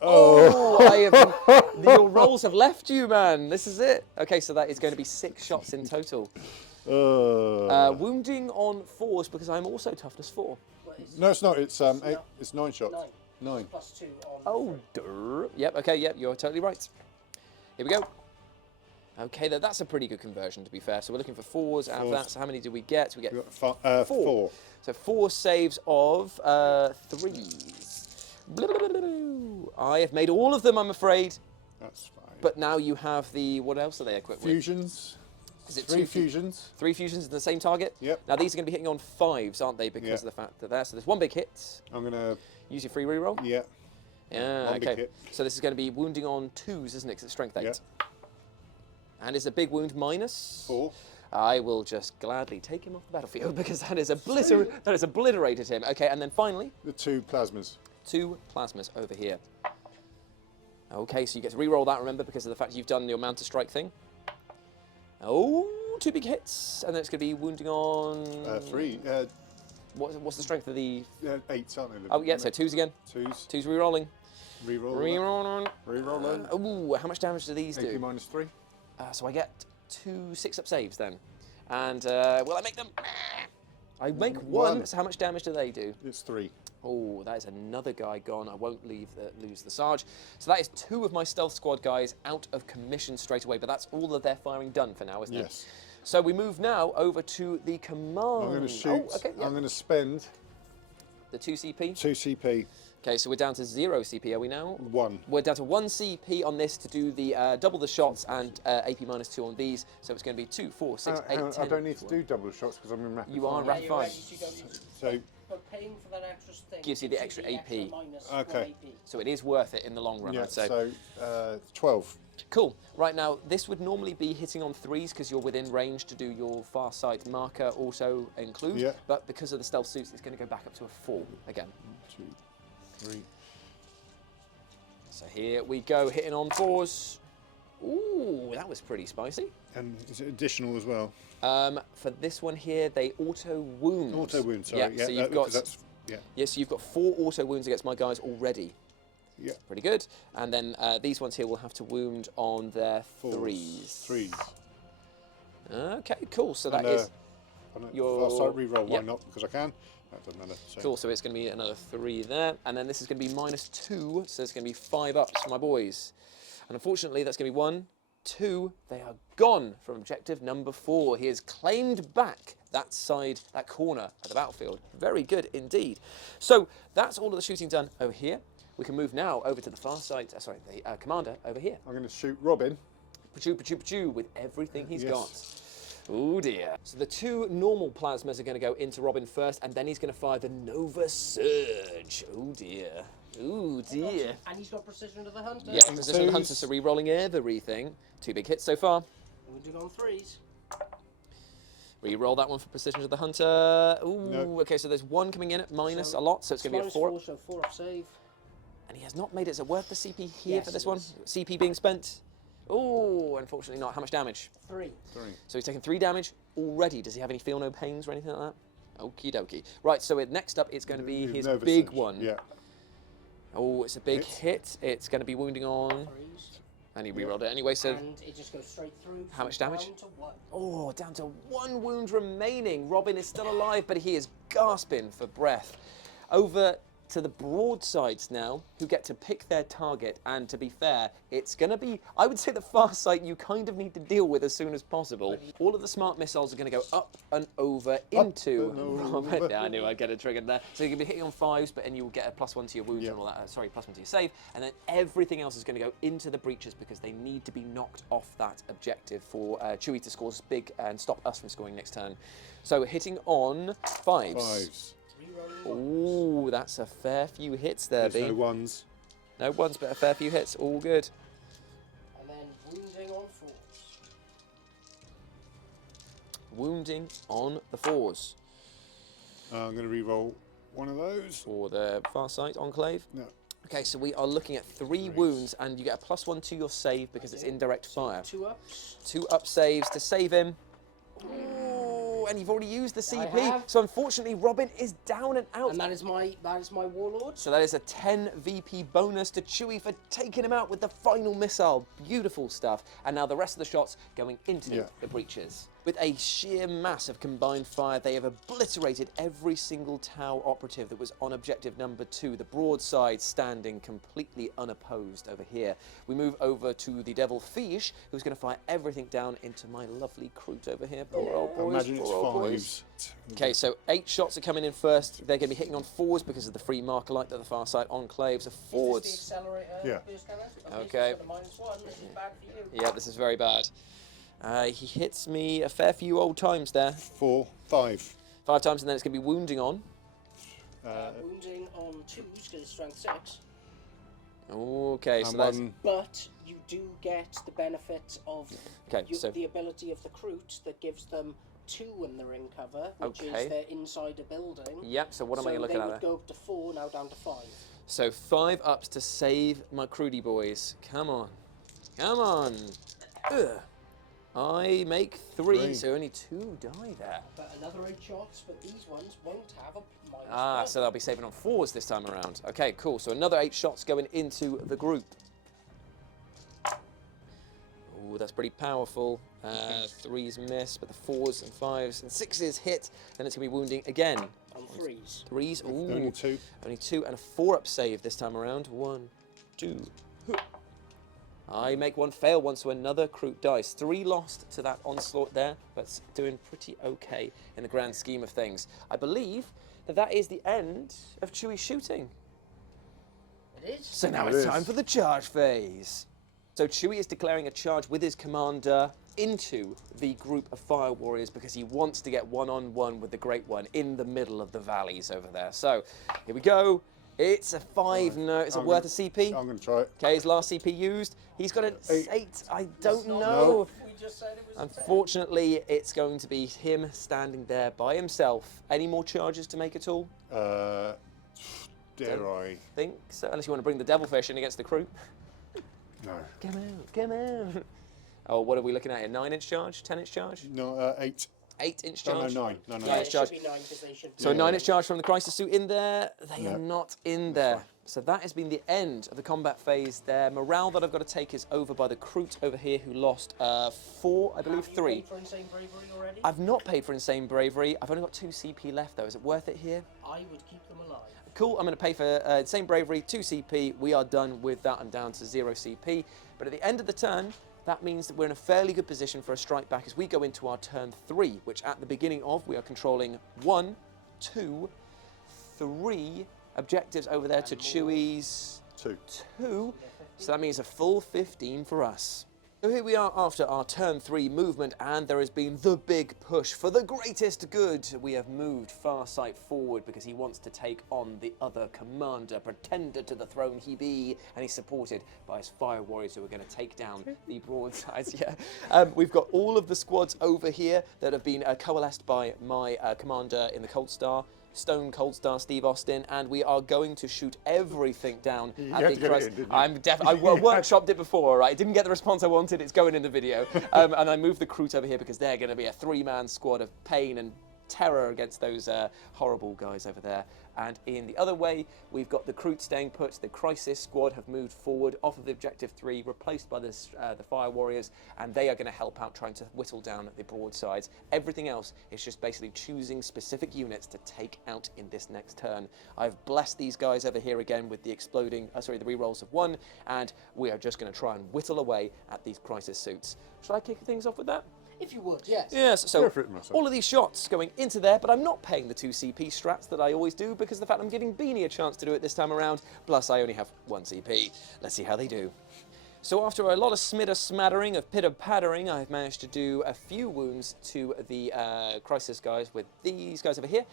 Oh, your rolls have left you, man. This is it. Okay, so that is going to be 6 shots in total. Wounding on 4s because I'm also toughness 4. No, it's not. It's 8. It's 9 shots. 9. Plus 2 on... Oh, yep. Okay, yep. You're totally right. Here we go. Okay, that's a pretty good conversion, to be fair. So we're looking for 4s out of that. So how many do we get? We get We've got 4. So 4 saves of 3s. I have made all of them, I'm afraid. That's fine. But now you have the... What else are they equipped with? Fusions. Is it 3 2 fusions. 3 fusions in the same target? Yep. Now these are going to be hitting on 5s, aren't they? Because of the fact that so there's 1 big hit. I'm going to... Use your free reroll. Yeah. Yeah, 1 big okay. hit. So this is going to be wounding on 2s, isn't it? 'Cause it's strength 8. Yeah. And is a big wound minus? 4. I will just gladly take him off the battlefield because that has obliterated him. Okay, and then finally, The 2 plasmas. 2 plasmas over here. Okay, so you get to re-roll that, remember, because of the fact you've done your Manta Strike thing. Oh, 2 big hits, and then it's going to be wounding on... 3. What's the strength of the... 8s, aren't they? Oh, yeah, so 2s again. 2s. 2s re-rolling. Reroll. Re-rolling. Reroll that. Ooh, how much damage do these AP do? minus 3. So I get 2 6-up saves then. And will I make them? I make 1, so how much damage do they do? It's 3. Oh, that is another guy gone. I won't lose the Sarge. So that is 2 of my stealth squad guys out of commission straight away, but that's all of their firing done for now, isn't it? Yes. So we move now over to the command. I'm going to shoot. Oh, okay, yeah. I'm going to spend The 2 CP. 2 CP. Okay, so we're down to 0 CP, are we now? 1. We're down to 1 CP on this to do the double the shots and AP minus 2 on these. So it's going to be 2, 4, 6, 8, 10. I don't need to do double shots because I'm in rapid You are fire. rapid fire. So But paying for that extra thing Gives you the extra AP. minus Okay. 1 AP. So it is worth it in the long run, yeah, I'd say. so 12. Cool. Right now, this would normally be hitting on 3s because you're within range to do your Farsight marker auto include. Yeah. But because of the stealth suits, it's going to go back up to a 4 again. 1, 2, 3. So here we go, hitting on 4s. Ooh, that was pretty spicy. And is it additional as well? For this one here, they auto wound. Auto wound, sorry. Yeah, so you've got... That's, yeah. Yes, so you've got 4 auto wounds against my guys already. Yeah. Pretty good. And then these ones here will have to wound on their 3s. 3s. Okay, cool. So that And, is your... Farsight reroll, why Yep. not? Because I can. That doesn't matter. So. Cool, so it's going to be another 3 there. And then this is going to be minus 2, so it's going to be 5 ups for my boys. And unfortunately, that's going to be 1, 2. They are gone from objective number 4. He has claimed back that side, that corner of the battlefield. Very good indeed. So that's all of the shooting done over here. We can move now over to the far side, the commander over here. I'm going to shoot Robin. Pachoo, pachoo, pachoo, with everything he's Yes. got. Oh dear. So the 2 normal plasmas are going to go into Robin first, and then he's going to fire the Nova Surge. Oh dear. Oh dear. And he's got precision to the hunter. Yeah, position of the hunter, so re-rolling everything. 2 big hits so far. We're doing on 3s. Re-roll that one for precision of the hunter. Ooh, No. okay, so there's 1 coming in at minus So a lot, so it's going to be a minus 4. 4, so 4 up save. And he has not made it. Is it worth the CP here Yes, for this it one? is. CP being spent? Oh, unfortunately not. How much damage? 3. So he's taken 3 damage already. Does he have any feel no pains or anything like that? Okie dokie. Right, so next up it's going to be his Nervous big edge. one. Yeah. Oh, it's a big hit. It's going to be wounding on. 3s. And he rerolled it anyway, so... And it just goes straight through. How much damage? Down to 1. Oh, down to 1 wound remaining. Robin is still alive, but he is gasping for breath. Over to the broadsides now, who get to pick their target. And to be fair, it's going to be, I would say the Farsight you kind of need to deal with as soon as possible. All of the smart missiles are going to go up and over into Robin. Yeah, I knew I'd get it triggered there. So you're going to be hitting on 5s, but then you'll get a +1 to your wounds and all that. Sorry, +1 to your save. And then everything else is going to go into the breaches because they need to be knocked off that objective for Chewie to score big and stop us from scoring next turn. So hitting on 5s. 5s. Ooh, that's a fair few hits there, There's B. no 1s. No 1s, but a fair few hits. All good. And then wounding on 4s. Wounding on the 4s. I'm going to re-roll one of those. For the Farsight Enclave. No. Okay, so we are looking at 3 wounds, and you get a +1 to your save because it's indirect fire. 2 ups. 2 up saves to save him. Ooh, and you've already used the CP. have. So unfortunately, Robin is down and out. And that is my warlord. So that is a 10 VP bonus to Chewie for taking him out with the final missile. Beautiful stuff. And now the rest of the shots going into the breaches. With a sheer mass of combined fire, they have obliterated every single Tau operative that was on objective number 2. The broadside standing completely unopposed over here. We move over to the Devil Fish, who's going to fire everything down into my lovely Kroot over here. Poor old boys, Imagine it's poor old boys. 5s. Okay, so 8 shots are coming in first. They're going to be hitting on 4s because of the free marker light that the Farsight Enclaves Is affords. this the accelerator Yeah. boost cannon? Okay. So the -1. This is bad for you. Yeah, this is very bad. He hits me a fair few old times there. 4, 5. 5 times, and then it's going to be wounding on. Wounding on 2s because it's strength 6. Okay, so And that's... one- But you do get the benefit of Okay, so... the ability of the Kroot that gives them 2 when they're in cover, which Okay. is they're inside a building. Yep, so what am I looking So at they there? would go up to 4, now down to 5. So 5 ups to save my Crudy boys. Come on. Come on. Ugh. I make 3, so only 2 die there. But another 8 shots, but these ones won't have a -1. Ah, so they'll be saving on 4s this time around. Okay, cool. So another 8 shots going into the group. Ooh, that's pretty powerful. 3s miss, but the 4s and 5s and 6s hit. Then it's going to be wounding again. On 3s. 3s, ooh. Only 2. Only 2 and a 4-up save this time around. 1, 2. I make 1, fail 1, so another Kroot dice. 3 lost to that onslaught there, but doing pretty okay in the grand scheme of things. I believe that that is the end of Chewie's shooting. It is. So now It it's is. time for the charge phase. So Chewie is declaring a charge with his commander into the group of fire warriors because he wants to get one-on-one with the Great One in the middle of the valleys over there. So here we go. It's a 5. No, is it I'm worth gonna- a CP? I'm going to try it. Okay, his last CP used. He's got an 8. 8. I don't know. No. We just said it was Unfortunately, it's going to be him standing there by himself. Any more charges to make at all? Dare I? Think so, unless you want to bring the Devilfish in against the crew. No. Come out, come out. Oh, what are we looking at here? 9-inch charge? 10-inch charge? No, 8. 8-inch No, charge? 9. No, no. Yeah, it it's should charged. be 9 because they should. So a 9-inch charge from the Crisis Suit in there. They Yeah. are not in there. So that has been the end of the combat phase there. Morale that I've got to take is over by the Kroot over here who lost 4, I believe Have you 3. paid for Insane Bravery already? I've not paid for Insane Bravery. I've only got 2 CP left though. Is it worth it here? I would keep them alive. Cool, I'm going to pay for Insane Bravery, 2 CP. We are done with that and down to 0 CP. But at the end of the turn, that means that we're in a fairly good position for a strike back as we go into our turn 3, which at the beginning of, we are controlling 1, 2, 3 objectives over there to Chewie's 2. 2. So that means a full 15 for us. So here we are after our turn 3 movement, and there has been the big push for the greatest good. We have moved Farsight forward because he wants to take on the other commander, pretender to the throne he be, and he's supported by his fire warriors who are going to take down the broadsides. Yeah, we've got all of the squads over here that have been coalesced by my commander in the Cold Star. Stone Cold Star Steve Austin, and we are going to shoot everything down at had the to get it Christ. in, didn't you? I workshopped it before, all right? I didn't get the response I wanted. It's going in the video. And I moved the Kroot over here because they're going to be a 3-man squad of pain and terror against those horrible guys over there. And in the other way, we've got the Kroot staying put. The Crisis squad have moved forward off of the Objective 3, replaced by the Fire Warriors, and they are going to help out trying to whittle down the broadsides. Everything else is just basically choosing specific units to take out in this next turn. I've blessed these guys over here again with the the rerolls of 1, and we are just going to try and whittle away at these Crisis suits. Shall I kick things off with that? If you would, yes. Yes, so Go for it, Marcel. all of these shots going into there, but I'm not paying the 2 CP strats that I always do because of the fact I'm giving Beanie a chance to do it this time around, plus I only have 1 CP. Let's see how they do. So after a lot of smattering of pitter-pattering, I've managed to do a few wounds to the Crisis guys with these guys over here.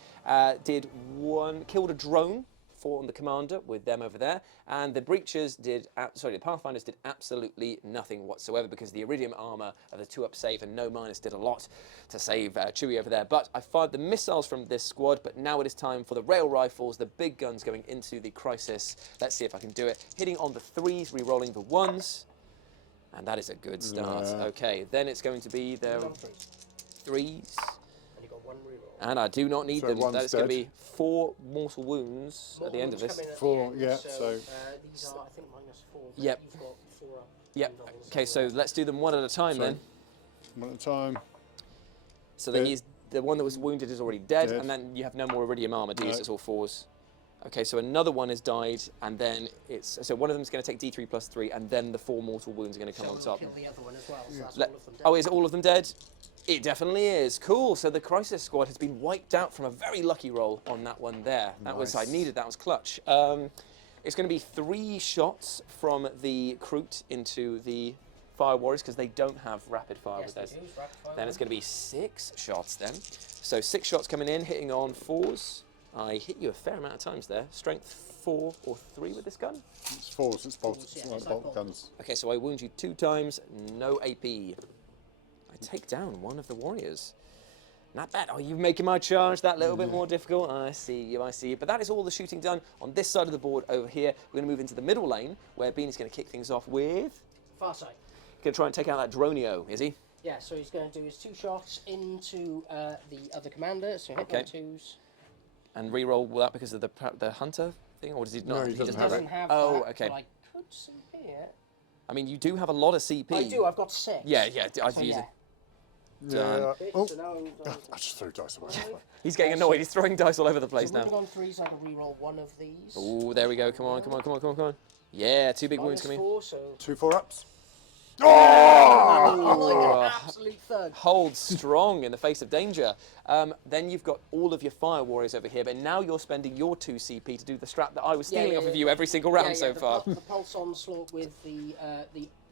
Killed a drone on the Commander with them over there, and the Breachers the Pathfinders did absolutely nothing whatsoever because the Iridium armor of the 2-up save and no minus did a lot to save Chewie over there. But I fired the missiles from this squad, but now it is time for the rail rifles, the big guns going into the Crisis. Let's see if I can do it. Hitting on the 3s, re-rolling the 1s, and that is a good start. Yeah. Okay, then it's going to be the 3s. And you got 1 reroll. And I do not need So them. one's That is going to dead. be 4 mortal wounds at the end of this. Coming at the 4, end, yeah, So so- these are, I think, -4. but Yep. You've got 4 up. Yep. rolls Okay, so everywhere. let's do them one at a time Sorry. then. 1 at a time. So that he's, the one that was wounded is already dead, Dead. and then you have no more Iridium armor, do you? No. So it's all 4s. Okay, so another one has died, and then so one of them is going to take D3 plus 3, and then the 4 mortal wounds are going to come So on we'll top. kill the other one as well, so that's Let- all of them dead. oh, is all of them dead? It definitely is. Cool. So the Crisis squad has been wiped out from a very lucky roll on that one there. That was, I Nice. needed, that was clutch. It's going to be 3 shots from the Kroot into the Fire Warriors because they don't have rapid fire Yes, with they those. do, it's rapid fire. Then it's going to be 6 shots then. So 6 shots coming in, hitting on 4s. I hit you a fair amount of times there. Strength 4 or 3 with this gun. It's 4s, it's bolt, Yeah, it's like it's like bolt bolt. guns. Okay, so I wound you 2 times, no AP. I take down one of the warriors. Not bad. Oh, you're making my charge that little bit more difficult. I see you, I see you. But that is all the shooting done on this side of the board over here. We're going to move into the middle lane, where Beanie's going to kick things off with... Farsight. Going to try and take out that Dronio, is he? Yeah, so he's going to do his 2 shots into the other commander, so hit Okay. on 2s. And re-roll that because of the hunter thing, or does he not? No, he doesn't have Doesn't it. have Oh, that, okay. but I could CP it. I mean, you do have a lot of CP. I do, I've got 6. Yeah, I'd So use yeah. it. Yeah. Okay, Oh, so now I just threw dice away. He's getting annoyed. He's throwing dice all over the place so now. running on 3s, I can re-roll 1 of these. Oh, there we go. Come on, come on, come on, come on, come on. Yeah, 2 big wounds coming. -4, so 2 4-ups. like an absolute thug. Hold strong in the face of danger. Then you've got all of your Fire Warriors over here, but now you're spending your 2 CP to do the strap that I was stealing off of you every single round so far. The pulse onslaught with the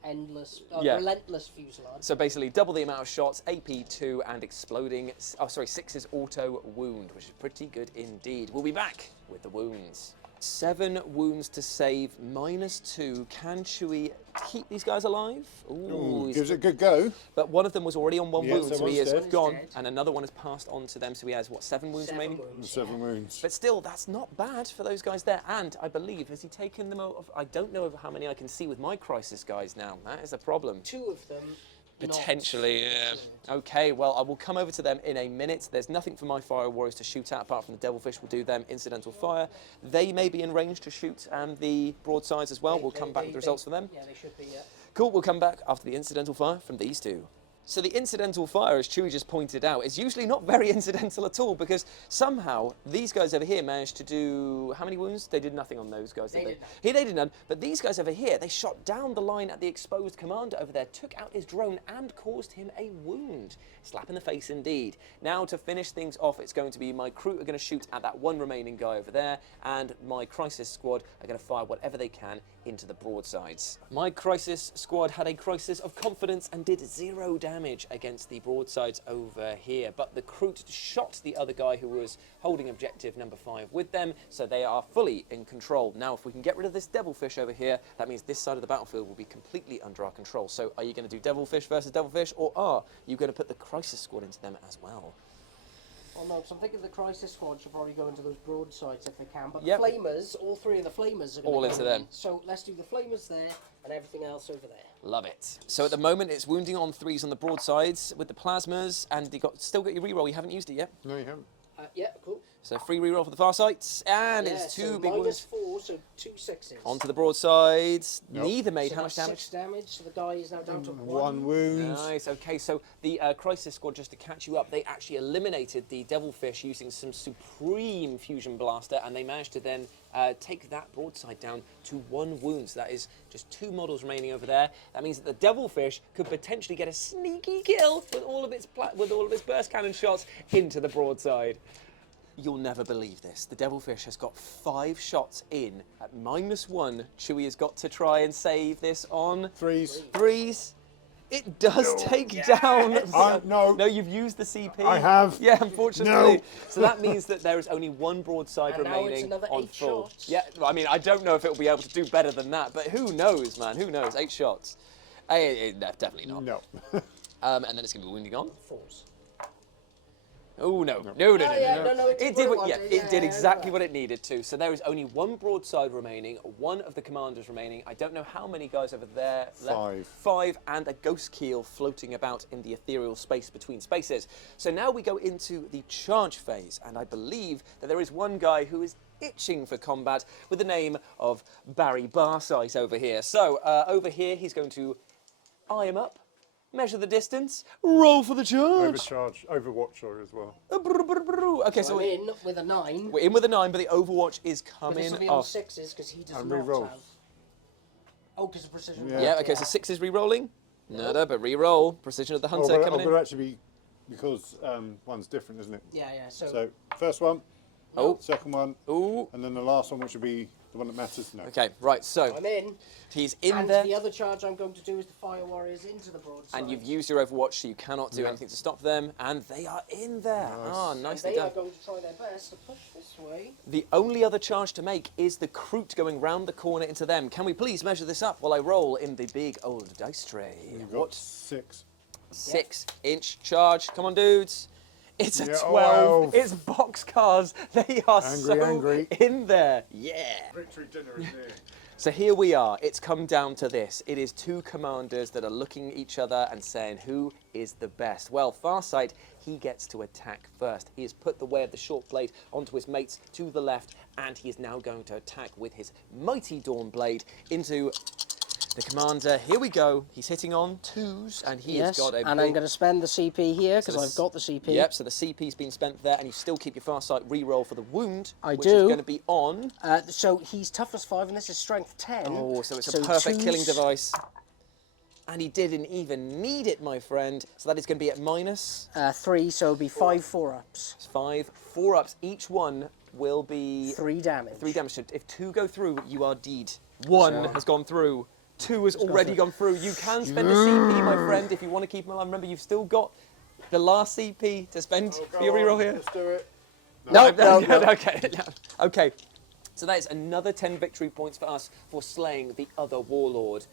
endless, Yeah. relentless fusillade. So basically double the amount of shots, AP 2, and exploding, 6's auto wound, which is pretty good indeed. We'll be back with the wounds. 7 wounds to save, -2. Can Chewie keep these guys alive? Ooh, he's- Gives it a good go. but one of them was already on 1 Yeah, wound, so so he one's is dead. gone, One's dead. and another one has passed on to them, so he has, what, 7 wounds 7 remaining? wounds. 7 wounds. But still, that's not bad for those guys there. And I believe, has he taken them out of... I don't know how many I can see with my Crisis guys now. That is a problem. 2 of them. Potentially, yeah. Okay, well, I will come over to them in a minute. There's nothing for my Fire Warriors to shoot at, apart from the Devilfish will do them incidental fire. They may be in range to shoot the broadsides as well. We'll come back with the results for them. Yeah, they should be, yeah. Cool, we'll come back after the incidental fire from these 2. So the incidental fire, as Chewie just pointed out, is usually not very incidental at all because somehow these guys over here managed to do... How many wounds? They did nothing on those guys, did They they? did none. They did none. But these guys over here, they shot down the line at the exposed commander over there, took out his drone and caused him a wound. Slap in the face indeed. Now to finish things off, it's going to be my crew are going to shoot at that 1 remaining guy over there, and my Crisis squad are going to fire whatever they can into the broadsides. My Crisis squad had a crisis of confidence and did 0 damage against the broadsides over here, but the Kroot shot the other guy who was holding objective number 5 with them, so they are fully in control. Now, if we can get rid of this Devilfish over here, that means this side of the battlefield will be completely under our control. So are you going to do Devilfish versus Devilfish, or are you going to put the Crisis squad into them as well? Well, no, because I'm thinking the Crisis Squad should probably go into those broadsides if they can. But Yep. the Flamers, all three of the Flamers are going All to go into them. So let's do the Flamers there and everything else over there. Love it. So at the moment, it's wounding on 3s on the broadsides with the plasmas, and you still got your reroll. You haven't used it yet. No, you haven't. Yeah, cool. So free reroll for the Farsight, and Yeah, it's 2 so big wounds -4, so 2 6s. onto the broadsides. Nope. Neither made So how much that's damage? 6 damage, so the guy is now down to 1 wound. Nice. Okay, so the Crisis Squad, just to catch you up, they actually eliminated the Devilfish using some supreme fusion blaster, and they managed to then take that broadside down to 1 wound. So that is just 2 models remaining over there. That means that the Devilfish could potentially get a sneaky kill with all of its burst cannon shots into the broadside. You'll never believe this. The Devilfish has got 5 shots in at -1. Chewie has got to try and save this on 3s. It does take down. No. No, you've used the CP. I have. Yeah, unfortunately. No. So that means that there is only 1 broadside And now it's remaining another on 8 full. shots. Yeah, well, I mean, I don't know if it'll be able to do better than that, but who knows, man? Who knows? 8 shots. No, definitely not. No. And then it's going to be wounding on. 4s. Oh no, no. it It did what it what, yeah, wanted, it did yeah, exactly yeah. what it needed to. So there is only 1 broadside remaining, 1 of the commanders remaining. I don't know how many guys over there left. 5. 5, and a ghost keel floating about in the ethereal space between spaces. So now we go into the charge phase, and I believe that there is 1 guy who is itching for combat with the name of Barry Farsight over here. So over here, he's going to eye him up, measure the distance, roll for the charge. Overcharge, Overwatcher as well. Okay, So I'm in with a 9. we're in with a 9, but the Overwatch is But coming this will be on off. 6s because he does And not re-roll. have. Oh, because of precision. Yeah. Yeah, okay, so 6 is re-rolling. No, but re-roll. Precision of the Hunter I've coming got in. to actually be, because one's different, isn't it? Yeah. So first one, Oh. second one, Ooh. and then the last one, which will be the one that matters. No. Okay, right, so I'm in. he's in And there. the other charge I'm going to do is the Fire Warriors into the broadside. And you've used your Overwatch, so you cannot do anything to stop them. And they are in there. Ah, And nicely they are done. going to try their best to push this way. The only other charge to make is the Kroot going round the corner into them. Can we please measure this up while I roll in the big old dice tray? You've got 6. 6-inch charge. Come on, dudes. It's a Yeah, 12. 12. It's boxcars. They are so Angry. in there. Yeah. Victory dinner is near. So here we are. It's come down to this. It is 2 commanders that are looking at each other and saying who is the best. Well, Farsight, he gets to attack first. He has put the way of the short blade onto his mates to the left, and he is now going to attack with his mighty Dawn blade into the commander. Here we go. He's hitting on 2s, and he has got a and big... I'm going to spend the CP here because So I've got the CP. Yep, so the CP's been spent there, and you still keep your Farsight reroll for the wound, I which do. is going to be on. So he's toughness 5 and this is strength 10. Oh, so it's a perfect 2s. killing device. And he didn't even need it, my friend. So that is going to be at minus 3, so it'll be 5 4-ups. 5, 4-ups. Each one will be 3 damage. 3 damage. So if 2 go through, you are dead. 1 has gone through. 2 has already gone through. You can spend a CP, my friend, if you want to keep him alive. Remember, you've still got the last CP to spend for your reroll here. Let's do it. No. Okay. Okay. So that is another 10 victory points for us for slaying the other warlord.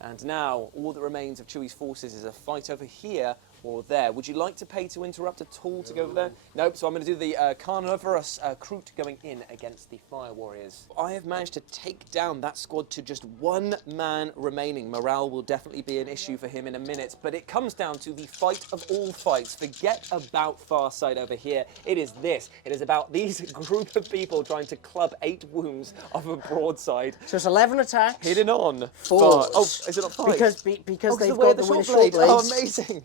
And now all that remains of Chewie's forces is a fight over here or there. Would you like to pay to interrupt at all to go over there? Nope. So I'm going to do the Carnivorous Kroot going in against the Fire Warriors. I have managed to take down that squad to just 1 man remaining. Morale will definitely be an issue for him in a minute, but it comes down to the fight of all fights. Forget about Farsight over here. It is this. It is about these group of people trying to club 8 wounds of a broadside. So it's 11 attacks. Hidden on. 4. Oh, is it not 5? Because Oh, they've the way got of the short short blades. Oh, blades. amazing.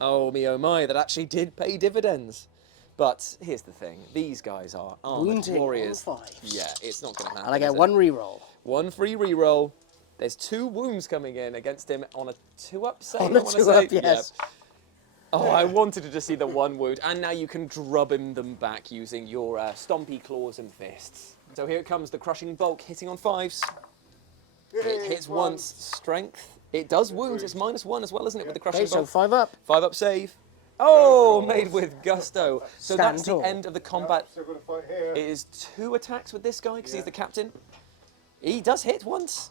Oh, me, oh, my. That actually did pay dividends. But here's the thing. These guys are armored Wounding warriors. all 5s. Yeah, it's not going to happen. And I get is it? 1 reroll. 1 free reroll. There's 2 wounds coming in against him on a 2-up save. On a I wanna 2-up, say. yes. Yeah. Oh, I wanted to just see the 1 wound. And now you can drub him them back using your stompy claws and fists. So here it comes, the crushing bulk hitting on 5s. It hits once. Strength. It does wounds. It's -1 as well, isn't it, with the crushing Okay, so bulk? 5 up. 5-up save. Oh, made with gusto. So Stand that's the tall. end of the combat. Still got to fight here. It is 2 attacks with this guy because he's the captain. He does hit once.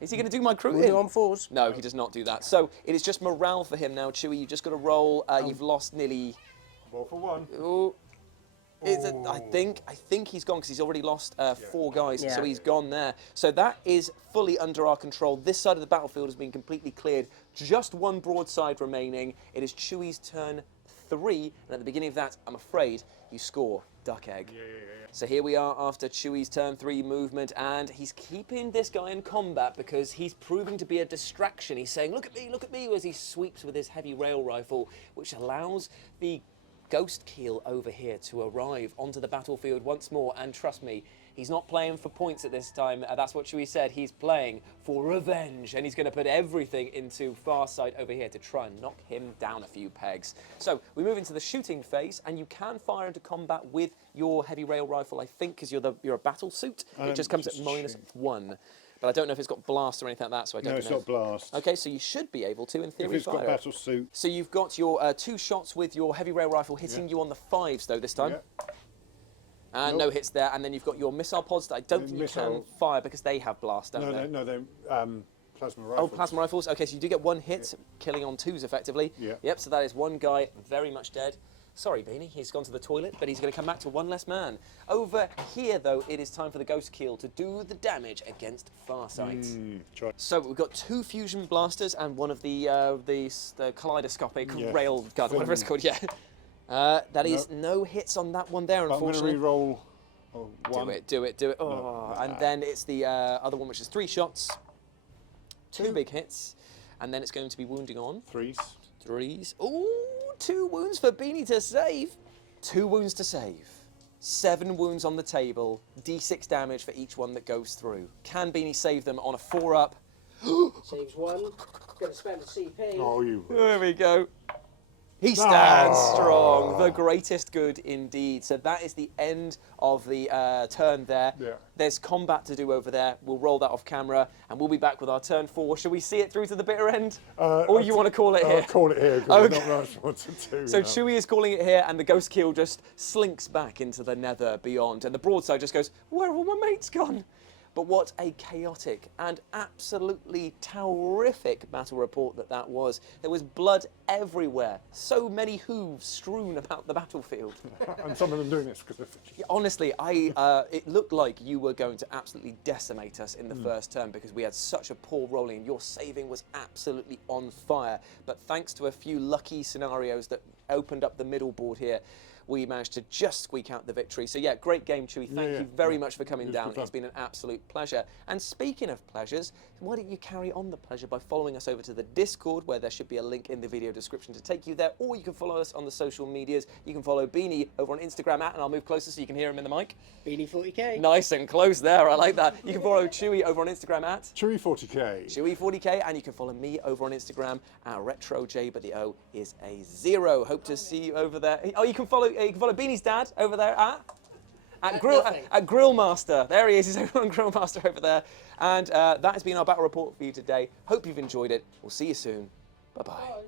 Is he going to do my crew We'll in? do on 4s. No, he does not do that. So it is just morale for him now, Chewie. You've just got to roll. You've lost nearly Roll for one. Ooh. I think he's gone because he's already lost 4 guys, so he's gone there. So that is fully under our control. This side of the battlefield has been completely cleared. Just 1 broadside remaining. It is Chewie's turn 3, and at the beginning of that, I'm afraid you score duck egg. So here we are after Chewie's turn 3 movement, and he's keeping this guy in combat because he's proving to be a distraction. He's saying, look at me, as he sweeps with his heavy rail rifle, which allows the ghost keel over here to arrive onto the battlefield once more. And trust me, he's not playing for points at this time. That's what Chewie said. He's playing for revenge, and he's going to put everything into Farsight over here to try and knock him down a few pegs. So we move into the shooting phase, and you can fire into combat with your heavy rail rifle, I think, because you're a battle suit. It just comes at -1. But I don't know if it's got blast or anything like that, so I don't know. No, it's got blast. Okay, so you should be able to, in theory, If it's fire got it. battle suit. So you've got your 2 shots with your heavy rail rifle hitting you on the 5s, though, this time. Yeah. And no hits there. And then you've got your missile pods that I don't think you can fire because they have blast, don't they? No, they're plasma rifles. Oh, plasma rifles. Okay, so you do get 1 hit, killing on 2s, effectively. Yeah. Yep, so that is 1 guy very much dead. Sorry, Beanie, he's gone to the toilet, but he's going to come back to 1 less man. Over here, though, it is time for the Ghost Keel to do the damage against Farsight. So we've got 2 fusion blasters and one of the kaleidoscopic rail gun, whatever it's called, that is no hits on that one there, unfortunately. I'm going to re-roll 1. Do it. Oh, and then it's the other one, which is 3 shots, 2 big hits, and then it's going to be wounding on. 3s. Ooh, 2 wounds for Beanie to save. 2 wounds to save. 7 wounds on the table. D6 damage for each one that goes through. Can Beanie save them on a 4-up? Saves 1. Gonna spend a CP. Oh, you. There we go. He stands strong. The greatest good indeed. So that is the end of the turn there. Yeah. There's combat to do over there. We'll roll that off camera, and we'll be back with our turn 4. Shall we see it through to the bitter end? Or you want to call it here? I'll call it here, because I'm not much what to do. So Chewie is calling it here, and the Ghost Keel just slinks back into the nether beyond, and the broadside just goes, where have all my mates gone? But what a chaotic and absolutely terrific battle report that was. There was blood everywhere. So many hooves strewn about the battlefield. And some of them doing this because they're fishy. Honestly, it looked like you were going to absolutely decimate us in the first turn because we had such a poor rolling, and your saving was absolutely on fire. But thanks to a few lucky scenarios that opened up the middle board here, we managed to just squeak out the victory. So yeah, great game, Chewie. Thank you very much for coming down. It's been an absolute pleasure. And speaking of pleasures, why don't you carry on the pleasure by following us over to the Discord, where there should be a link in the video description to take you there, or you can follow us on the social medias. You can follow Beanie over on Instagram and I'll move closer so you can hear him in the mic. Beanie40k. Nice and close there, I like that. You can follow Chewie over on Instagram at Chewie40k. Chewie40k, and you can follow me over on Instagram at RetroJ, but the O is a 0. Hope to see you over there. Oh, you can follow Beanie's dad over there at Grillmaster. There he is. He's over on Grillmaster over there. And that has been our battle report for you today. Hope you've enjoyed it. We'll see you soon. Bye-bye.